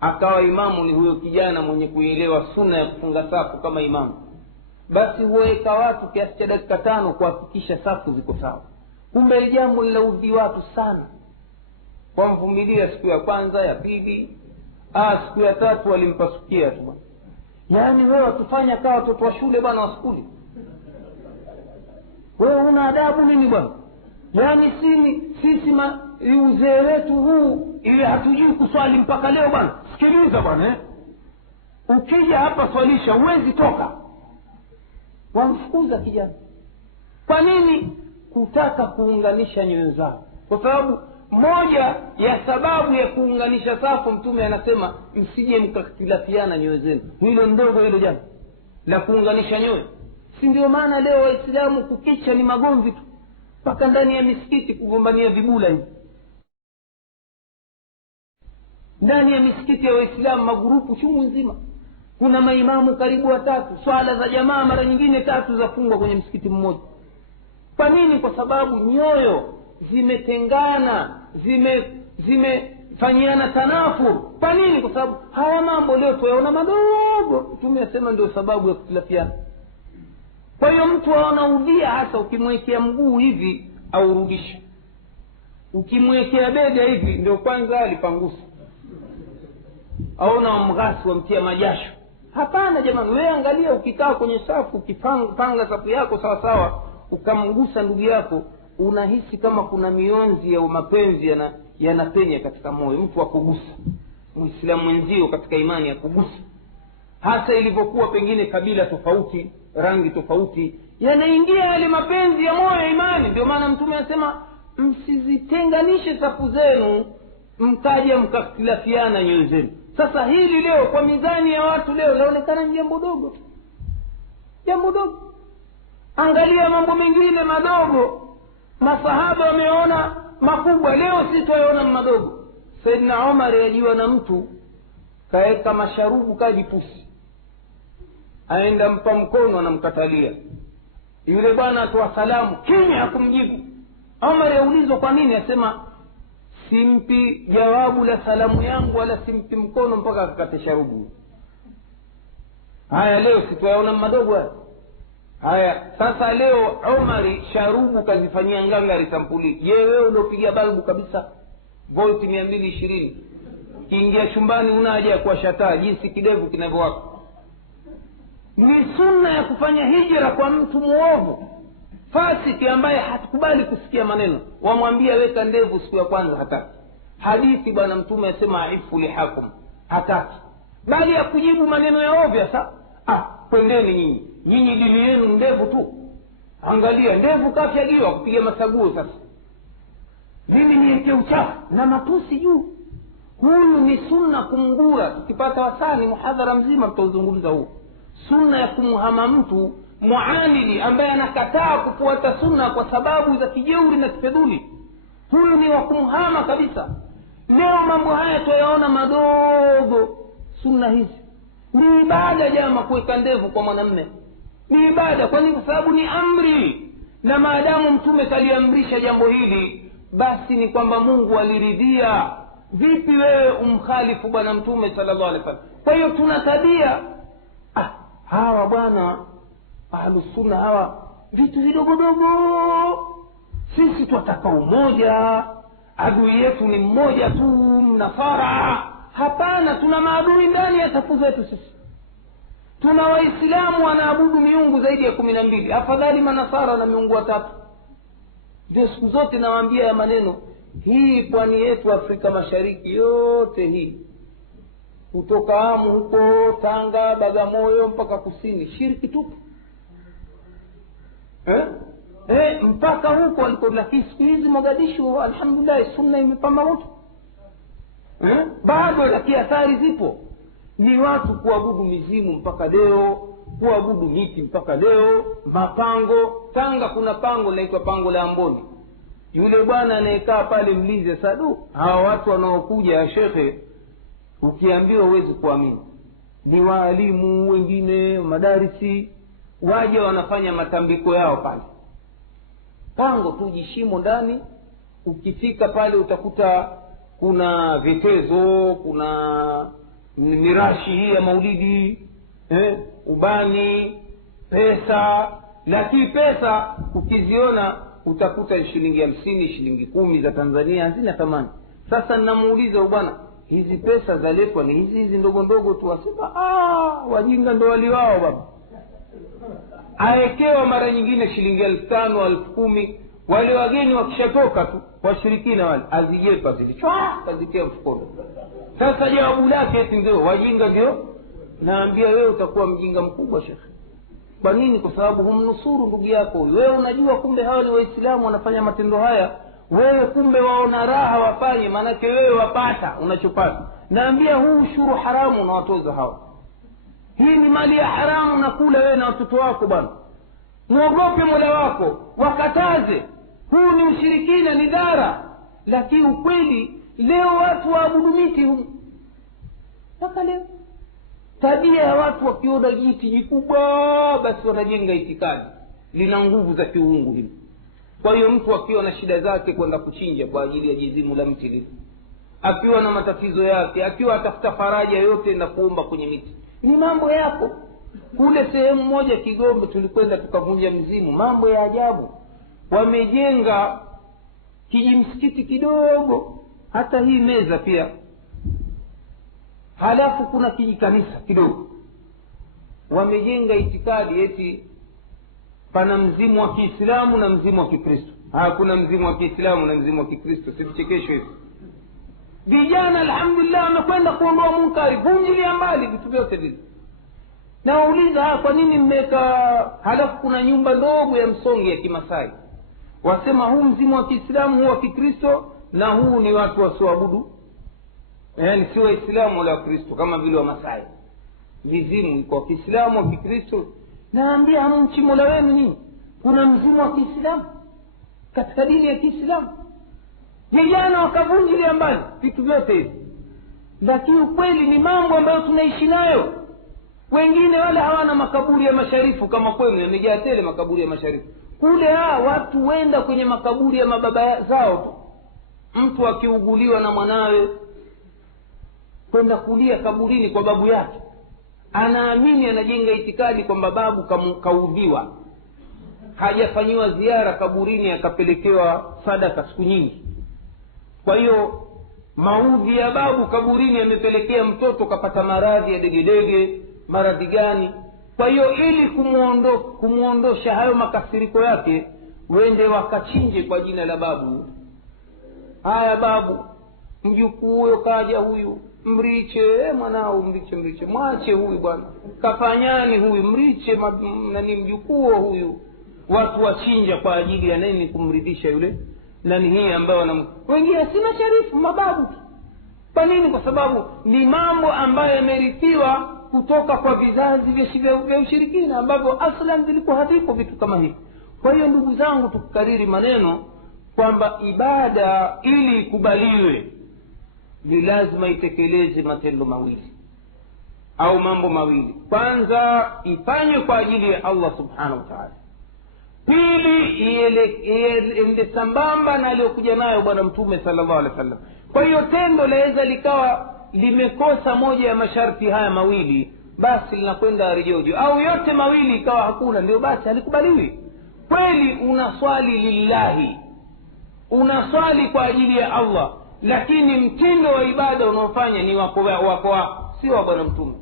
akawa imamu ni huyo kijana mwenye kuelewa sunna ya kufunga safu kama imamu. Basi huweka watu kiasi cha dakika 5 kuhakikisha safu ziko sawa. kumbe jambo lilaudhi watu sana. Wamvumilia siku ya kwanza, ya pili, siku ya tatu walimpasukia tu. Yaani wewe watufanya kawa watoto wa shule bwana, wa skuli. Wewe una adabu nini bwana? Yaani sisi uzee wetu huu ili hatujui kuswali mpaka leo bwana. Sikiliza bwana, ukija hapa swalisha huwezi toka. Wamfukuza kijana. Kwa nini? Kutaka kuunganisha nyoyo zao. Kwa sababu moja ya sababu ya kuunganisha safu, Mtume anasema msije mkakhtilafiana nyoyo zenu. Hilo ndogo hilo jambo la kuunganisha nyoyo. Si ndio maana leo Waislamu kukicha ni magomvi tu, mpaka ndani ya misikiti kugombania vibula hivi. Ndani ya misikiti ya Waislamu magurupu chungu nzima. Kuna maimamu karibu 3, swala za jamaa mara nyingine 3 zafungwa kwenye msikiti mmoja. Kwa nini? Kwa sababu nyoyo zimetengana, zimefanyiana tanafur. Kwa nini? Kwa sababu haya mambo leo tuyaona madogo. Mtume asema ndio sababu ya kutilafiana. Kwa hiyo mtu anaudhia hasa ukimwekea mguu hivi au rudisha, ukimwekea bega hivi ndio kwanza alipangusa, au na mghasi wamtia majasho. Hapana jamani, wewe angalia, ukikaa kwenye safu, ukipanga safu yako sawa sawa, ukamgusa ndugu yako, unahisi kama kuna mionzi ya mapenzi yanapenya katika moyo. Mtu akugusa Muislamu mwenzio katika imani ya kugusa, hasa ilivyokuwa pengine kabila tofauti, rangi tofauti, yanaingia yale mapenzi ya moyo, imani. Ndio maana Mtume anasema msizitenganishe safu zenu mkaja mkakhtilafiana nyoyo zenu. Sasa hili leo kwa mizani ya watu leo laonekana ni jambo dogo, jambo dogo. Angalia mambo mengine madogo masahaba wameona makubwa, leo sisi tuyaona madogo. Saidina Umar yajiwa na mtu kaeka masharubu kajipusi, aenda mpa mkono anamkatalia. Yule bwana atoa salamu, kimya hakumjibu. Umar yaulizwa kwa nini, asema simpi jawabu la salamu yangu wala simpi mkono mpaka akakate sharubu. Haya leo situaona madogo haya. Sasa leo Umari sharubu kazifanyia ngangari sampuli. Je, wewe ulopiga balbu kabisa volti 220 kiingia chumbani una haja ya kuwashataa jinsi kidevu kinavyowaka? Ni sunna ya kufanya hijra kwa mtu muovu fasiki ambaye hatukubali kusikia maneno. Wamwambia weka ndevu siku ya kwanza, hataki. Hadithi bwana Mtume asema aifu lihakum, hataki. Bali ya kujibu maneno ya ovyo. Sasa kwendeni nyinyi dini yenu ndevu tu. Angalia ndevu kafyagiwa kupiga masaguo. Sasa mimi niweke uchafu na matusi juu. Huyu ni sunna kumgura. Tukipata wasani muhadhara mzima tutazungumza huu. Sunna ya kumhama mtu muanidi ambaye anakataa kufuata sunna kwa sababu za kijeuri na kifedhuli. Huyu ni wa kumhama kabisa. Leo mambo haya tuyaona madogo. Sunna hizi ni ibada jama, kuweka ndevu kwa mwanamume ni ibada. Kwa nini? Kwa sababu ni amri, na maadamu Mtume kaliamrisha jambo hili, basi ni kwamba Mungu aliridhia. Vipi wewe umkhalifu bwana Mtume sallallahu alaihi wasallam? Kwa hiyo tuna tabia hawa bwana ahlus sunna, hawa vitu vidogodogo. Sisi tunataka umoja, adui yetu ni mmoja tu, mnafara. Hapana, tuna maadui ndani ya safu zetu. Sisi tuna Waislamu wanaabudu miungu zaidi ya 12, afadhali manasara na miungu 3. Ndio siku zote nawaambia ya maneno hii, pwani yetu Afrika Mashariki yote hii, kutoka Amu huko Tanga, Bagamoyo mpaka kusini, shirki tupu. Mpaka huko waliko. Lakini siku hizi Mogadishu alhamdulillah sunna imepamba moto. Bado lakini athari zipo. Ni watu kuabudu mizimu mpaka leo, kuabudu miti mpaka leo, mapango. Tanga kuna pango linaitwa pango la Amboni. Yule bwana anayekaa pale Mlize Sadu, hawa watu wanaokuja ya shekhe, ukiambiwa huwezi kuamini. Ni waalimu wengine madarisi, waje wanafanya matambiko yao pale pango tu, jishimo ndani. Ukifika pale utakuta kuna vitezo, kuna mirashi hii ya maulidi, ubani, pesa. Lakini pesa ukiziona utakuta shilingi 50, shilingi 10 za Tanzania hazina thamani. Sasa ninamuuliza bwana, hizi pesa zaletwa ni hizi ndogo ndogo tu? Asema wajinga ndo waliwao baba. Aekewa mara nyingine shilingi 5,000, 10,000. Wale wageni wakishatoka tu washirikina wale azijepa kazitia mfukoni. Sasa jawabu lake eti ndio wajinga ndio. Naambia wewe utakuwa mjinga mkubwa shekhi. Kwa nini? Kwa sababu humnusuru ndugu yako. Wewe unajua kumbe hawa ni Waislamu wanafanya matendo haya, wewe kumbe waona raha wafanye, maanake wewe wapata unachopata. Naambia huu ushuru haramu unawatoza hawa, hii ni mali ya haramu nakula wewe na watoto wako bwana. Muogope Mola wako, wakataze. Huu ni ushirikina, ni dhara. Lakini ukweli leo watu waabudu miti humu mpaka leo. Tabia ya watu wakiona jiti jikubwa basi wanajenga itikadi lina nguvu za kiungu hili. Kwa hiyo mtu akiwa na shida zake kwenda kuchinja kwa ajili ya jizimu la mti lile, akiwa na matatizo yake, akiwa atafuta faraja yote na kuomba kwenye miti, ni mambo yako. Kule sehemu moja Kigombe tulikwenda tukavunja mzimu, mambo ya ajabu. Wamejenga kijimsikiti kidogo, hata hii meza pia, halafu kuna kijikanisa kidogo. Wamejenga itikadi eti pana mzimu wa Kiislamu na mzimu wa Kikristo. Hakuna mzimu wa Kiislamu na mzimu wa Kikristo, sichekeshwe hivi. Vijana alhamdulillah wamekwenda kuondoa munkari, vunjilia mbali vitu vyote vile. Nauliza kwa nini mmeka? Halafu kuna nyumba ndogo ya msonge ya Kimasai, wasema huu mzimu wa Kiislamu, huu wa Kikristo, na huu ni watu wasioabudu, yaani si Waislamu wala Wakristo kama vile wa Masai. Mizimu iko wa Kiislamu, wa Kikristo. Naambia hamchi Mola wenu nini? Kuna mzimu wa Kiislamu katika dini ya Kiislamu. Vijana wakavunjilia mbali vitu vyote hivi, lakini ukweli ni mambo ambayo tunaishi nayo. Wengine wale hawana makaburi ya masharifu kama kwenu, yamejaa tele makaburi ya masharifu. Kule watu wenda kwenye makaburi ya mababa zao tu. Mtu akiuguliwa na mwanawe kwenda kulia kaburini kwa babu yake, anaamini, anajenga itikadi kwamba babu kaudhiwa, hajafanyiwa ziara kaburini, akapelekewa sadaka siku nyingi. Kwa hiyo maudhi ya babu kaburini yamepelekea mtoto kapata maradhi ya degedege, maradhi gani. Kwa hiyo ili kumuondosha hayo makasiriko yake, wende wakachinje kwa jina la babu. Haya babu, mjukuu huyo kaja huyu, mriche mwanao, mriche mwache huyu bwana, kafanyani huyu, mriche nani mjukuu huyu. Watu wachinja kwa ajili ya nini? Kumridhisha yule nani hii ambayo wengine si masharifu, mababu. Kwa nini? Kwa sababu ni mambo ambayo yamerithiwa kutoka kwa vizazi vya ushirikina ambavyo aslan vilikuwa havipo vitu kama hivi. Kwa hiyo ndugu zangu, tukukariri maneno kwamba ibada ili ikubaliwe ni lazima itekeleze matendo mawili au mambo mawili. Kwanza, ifanywe kwa ajili ya Allah subhanahu wa ta'ala. Pili, iende sambamba na aliyokuja nayo bwana Mtume sallallahu alaihi wasallam. Kwa hiyo tendo laweza likawa limekosa moja ya masharti haya mawili, basi linakwenda arijojo, au yote mawili ikawa hakuna, ndio basi halikubaliwi. Kweli unaswali lillahi, unaswali kwa ajili ya Allah, lakini mtindo wa ibada unaofanya ni wako sio wa bwana Mtume.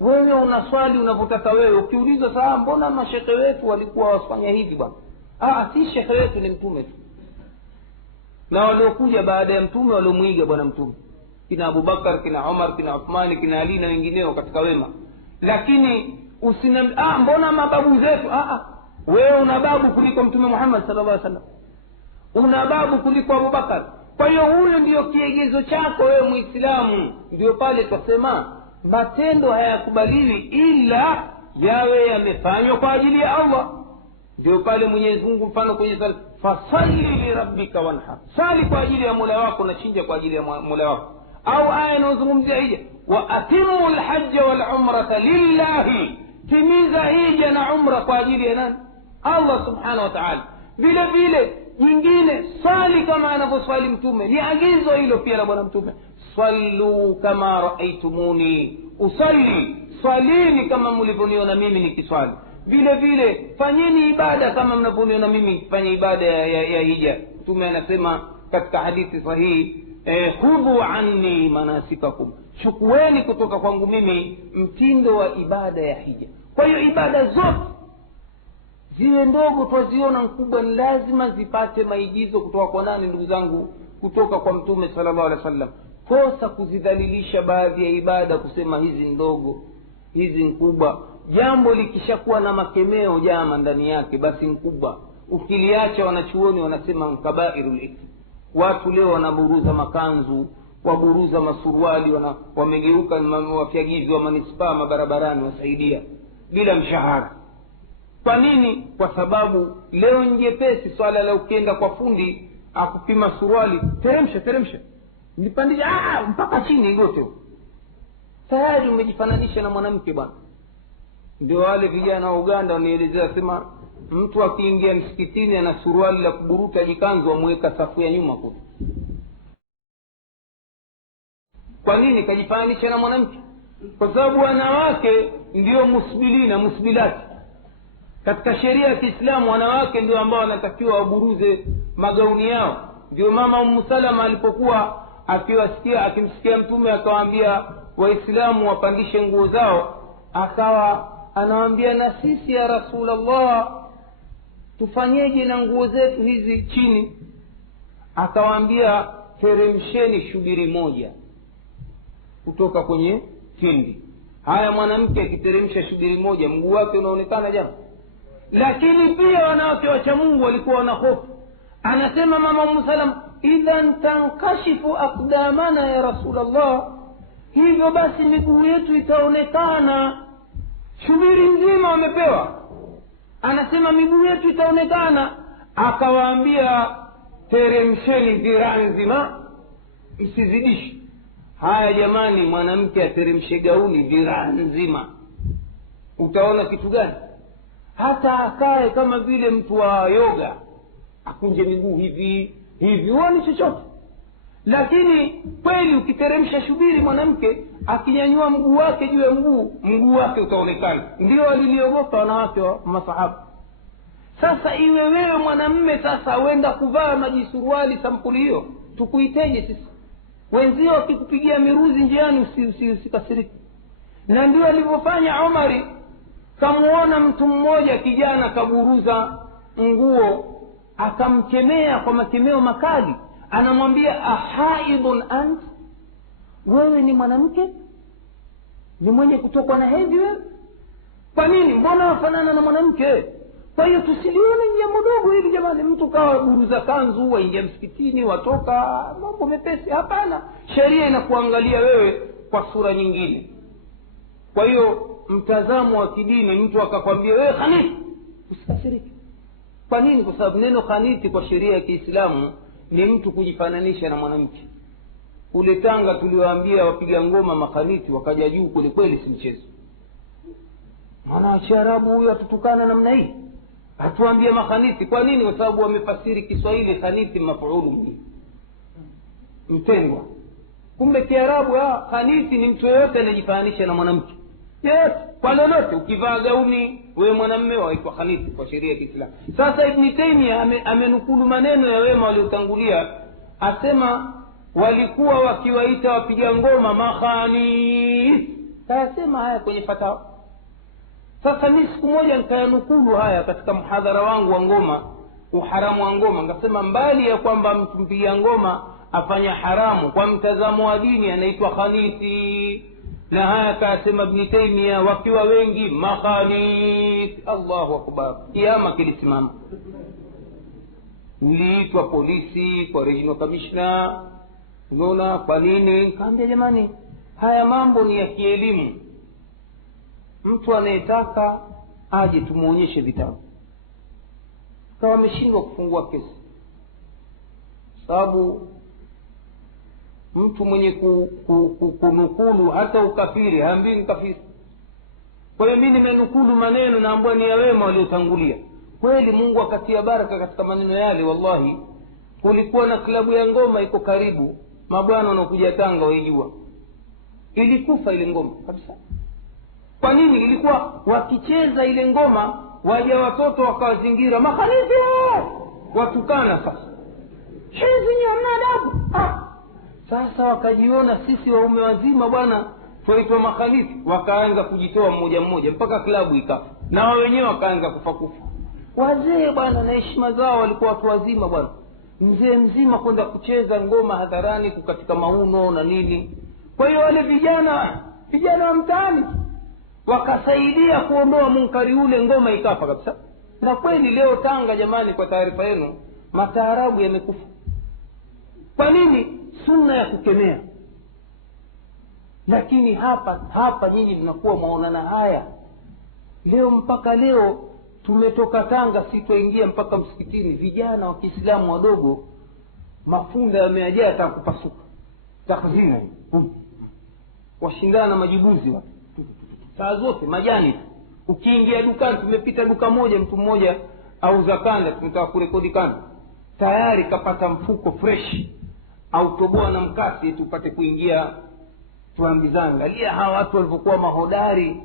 Wewe unaswali unavyotaka wewe. Ukiulizwa saa mbona mashekhe wetu walikuwa wasifanya hivi bwana, si shekhe wetu, ni Mtume tu, na waliokuja baada ya Mtume waliomuiga bwana Mtume, kina Abubakar, kina Umar, kina Uthman, kina Ali na wengineo katika wema. Lakini mbona mababu zetu? Wewe una babu kuliko Mtume Muhammad sallallahu alaihi wasallam, una babu kuliko Abubakar. Kwa hiyo huyo ndio kiegezo chako wewe Muislamu. Ndio pale twasema matendo hayakubaliwi ila yawe yamefanywa kwa ajili ya Allah. Ndio pale Mwenyezi Mungu mfano kwenye sala, fasalli li rabbika wanhar, sali kwa ajili ya Mola wako na chinja kwa ajili ya Mola wako. Au aya inayozungumzia hija, wa atimmu alhajja wal umrata lillahi, timiza hija na umra kwa ajili ya nani? Allah subhanahu wa ta'ala. Vile vile nyingine, swali kama anavyoswali Mtume, ni agizo hilo pia la bwana Mtume, sallu kama raaitumuni usalli, swalini kama mlivyoniona mimi nikiswali. vile vile fanyeni ibada kama mnavyoniona mimi fanya ibada ya hija. Mtume anasema katika hadithi sahihi, khudhu anni manasikakum, chukueni kutoka kwangu mimi mtindo wa ibada ya hija. Kwa hiyo ibada zote ziwe ndogo twaziona mkubwa, ni lazima zipate maigizo kutoka kwa nani ndugu zangu? Kutoka kwa Mtume sallallahu alaihi wasallam. Kosa kuzidhalilisha baadhi ya ibada, kusema hizi ndogo hizi nkubwa. Jambo likishakuwa na makemeo jama ndani yake, basi nkubwa. Ukiliacha wanachuoni wanasema mkabairul ithm. Watu leo wanaburuza makanzu, waburuza masuruali, wamegeuka wafyagizi wa manispaa mabarabarani wasaidia bila mshahara. Kwa nini? Kwa sababu leo njepesi swala la ukienda kwa fundi akupima suruali, teremsha nipandisha mpaka chini igote, tayari umejifananisha na mwanamke bwana. Ndio wale vijana wa Uganda wanaelezea sema mtu akiingia msikitini ana suruali la kuburuta jikanzu, amweka safu ya nyuma kule. Kwa nini? Kajifananisha na mwanamke. Kwa sababu wanawake ndio musbilina musbilati katika sheria ya Kiislamu. Wanawake ndio ambao wanatakiwa waburuze magauni yao. Ndio mama Ummu Salama alipokuwa akimsikia Mtume akawaambia Waislamu wapandishe nguo zao, akawa anawaambia na sisi ya Rasulullah tufanyeje na nguo zetu hizi chini? Akawaambia teremsheni shubiri moja kutoka kwenye kindi. Haya, mwanamke akiteremsha shubiri moja mguu wake unaonekana jamaa. Lakini pia wanawake wacha Mungu walikuwa wana hofu. Anasema mama Ummu Salama, idhan tankashifu aqdamana ya Rasulullah, hivyo basi miguu yetu itaonekana. Shubiri nzima wamepewa, anasema miguu yetu itaonekana. Akawaambia teremsheni dhiraa nzima, msizidishi. Haya jamani, mwanamke ateremshe gauni dhiraa nzima, utaona kitu gani? Hata akae kama vile mtu wa yoga, akunje miguu hivi huoni chochote. Lakini kweli ukiteremsha shubiri, mwanamke akinyanyua mguu wake juu ya mguu wake utaonekana. Ndio waliliogopa wanawake wa masahaba. Sasa iwe wewe mwanamme sasa uenda kuvaa majisuruali sampuli hiyo, tukuiteje sisi? Wenzio wakikupigia miruzi njiani usikasiriki. Na ndio alivyofanya Umari. Kamuona mtu mmoja kijana kaburuza nguo, akamkemea kwa makemeo makali. Anamwambia ahaidun ant, wewe ni mwanamke, ni mwenye kutokwa na hedhi wewe? Kwa nini? Mbona wafanana na mwanamke? Kwa hiyo tusilione jambo dogo hili jamani, mtu kawa buruza kanzu waingia msikitini watoka mambo mepesi. Hapana, sheria inakuangalia wewe kwa sura nyingine. Kwa hiyo mtazamo wa kidini, mtu akakwambia wewe khaniti, usikasirike. Kwa nini? Kwa sababu neno khaniti kwa sheria ya Kiislamu ni mtu kujifananisha na mwanamke. Ule Tanga tuliwaambia wapiga ngoma makhaniti wakaja juu kule, kweli si mchezo. Maana Kiarabu huyo atutukana namna hii, atuambie makhaniti. Kwa nini? Kwa sababu wamefasiri Kiswahili khaniti mafuulu mtengwa. Kumbe Kiarabu khaniti ni mtu yeyote anajifananisha na mwanamke. Yes, kwa lolote. Ukivaa gauni wewe mwanamume waitwa khaniti kwa sheria ya Kiislamu. Sasa Ibn Taymiyyah amenukulu maneno ya wema waliotangulia, asema walikuwa wakiwaita wapiga ngoma makhanit. Kasema haya kwenye fatawa. Sasa mimi siku moja nikayanukulu haya katika mhadhara wangu wa ngoma, uharamu wa ngoma. Nikasema mbali ya kwamba mtu mpiga ngoma afanya haramu, kwa mtazamo wa dini anaitwa khaniti. Na haya kasema Ibn Taymiyyah wakiwa wengi makhanit. Allahu akbar. Kiyama kilisimama. Niliitwa polisi kwa regional commissioner. Unaona kwa nini? Kaambia jamani, haya mambo ni ya kielimu. Mtu anayetaka aje tumuonyeshe vitabu. Kama ameshindwa kufungua kesi, sababu mtu mwenye kunukulu hata ukafiri haambii ni kafiri. Kwa hiyo mimi nimenukulu maneno na ambayo ni ya wema waliotangulia. Kweli Mungu akatia baraka katika maneno yale. Wallahi kulikuwa na klabu ya ngoma iko karibu, mabwana wanaokuja Tanga waijua, ilikufa ile ngoma kabisa. Kwa nini? Ilikuwa wakicheza ile ngoma waja watoto wakawazingira makhalifi watukana. Sasa hizi ni adabu. Sasa wakajiona sisi waume wazima bwana tuitwa makhalifi, wakaanza kujitoa mmoja mmoja mpaka klabu ikafa, na wao wenyewe wakaanza kufa. Wazee bwana na heshima zao walikuwa watu wazima bwana, mzee mzima kwenda kucheza ngoma hadharani kukatika mauno na nini. Kwa hiyo wale vijana wa mtaani wakasaidia kuondoa munkari ule, ngoma ikafa kabisa. Na kweli leo Tanga jamani, kwa taarifa yenu, mataarabu yamekufa. Kwa nini? Sunna ya kukemea. Lakini hapa nyinyi mnakuwa maonana haya leo. Mpaka leo tumetoka Tanga, sitoingia mpaka msikitini, vijana wa Kiislamu wadogo mafunda yameajaa atakupasuka takzina, washindana na majibuzi watu saa zote majani. Ukiingia dukani, tumepita duka moja, mtu mmoja auza kanda, tunataka kurekodi kanda, tayari kapata mfuko fresh au toboa na mkasi tupate kuingia tuambizana. Angalia hawa watu walivyokuwa mahodari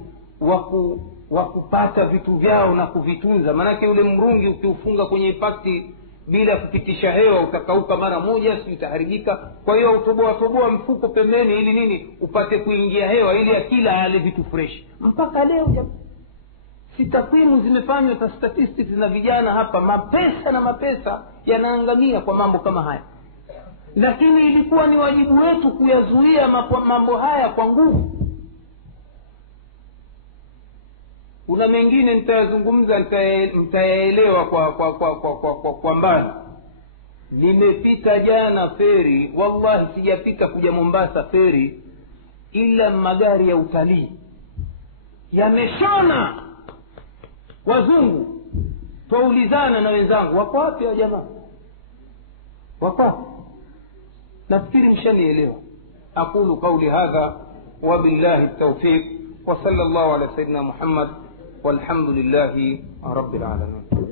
wa kupata vitu vyao na kuvitunza. Maanake ule mrungi ukiufunga kwenye pakti bila kupitisha hewa utakauka mara moja, si utaharibika. Kwa hiyo utoboa mfuko pembeni ili nini? Upate kuingia hewa, ili akila yale vitu fresh. Mpaka leo si takwimu zimefanywa ta statistics na vijana hapa, mapesa yanaangamia kwa mambo kama haya. Lakini ilikuwa ni wajibu wetu kuyazuia mambo haya kwa nguvu. Kuna mengine nitayazungumza, mtayaelewa kwa mbali. Nimepita jana feri, wallahi sijapita kuja Mombasa feri, ila magari ya utalii yameshona wazungu. Twaulizana na wenzangu, wako wapi ya jamaa? Wako? Nafikiri mshanielewa. Aqulu qawli hadha wa billahi tawfiq wa sallallahu ala sayyidina Muhammad walhamdulillahi rabbil alamin.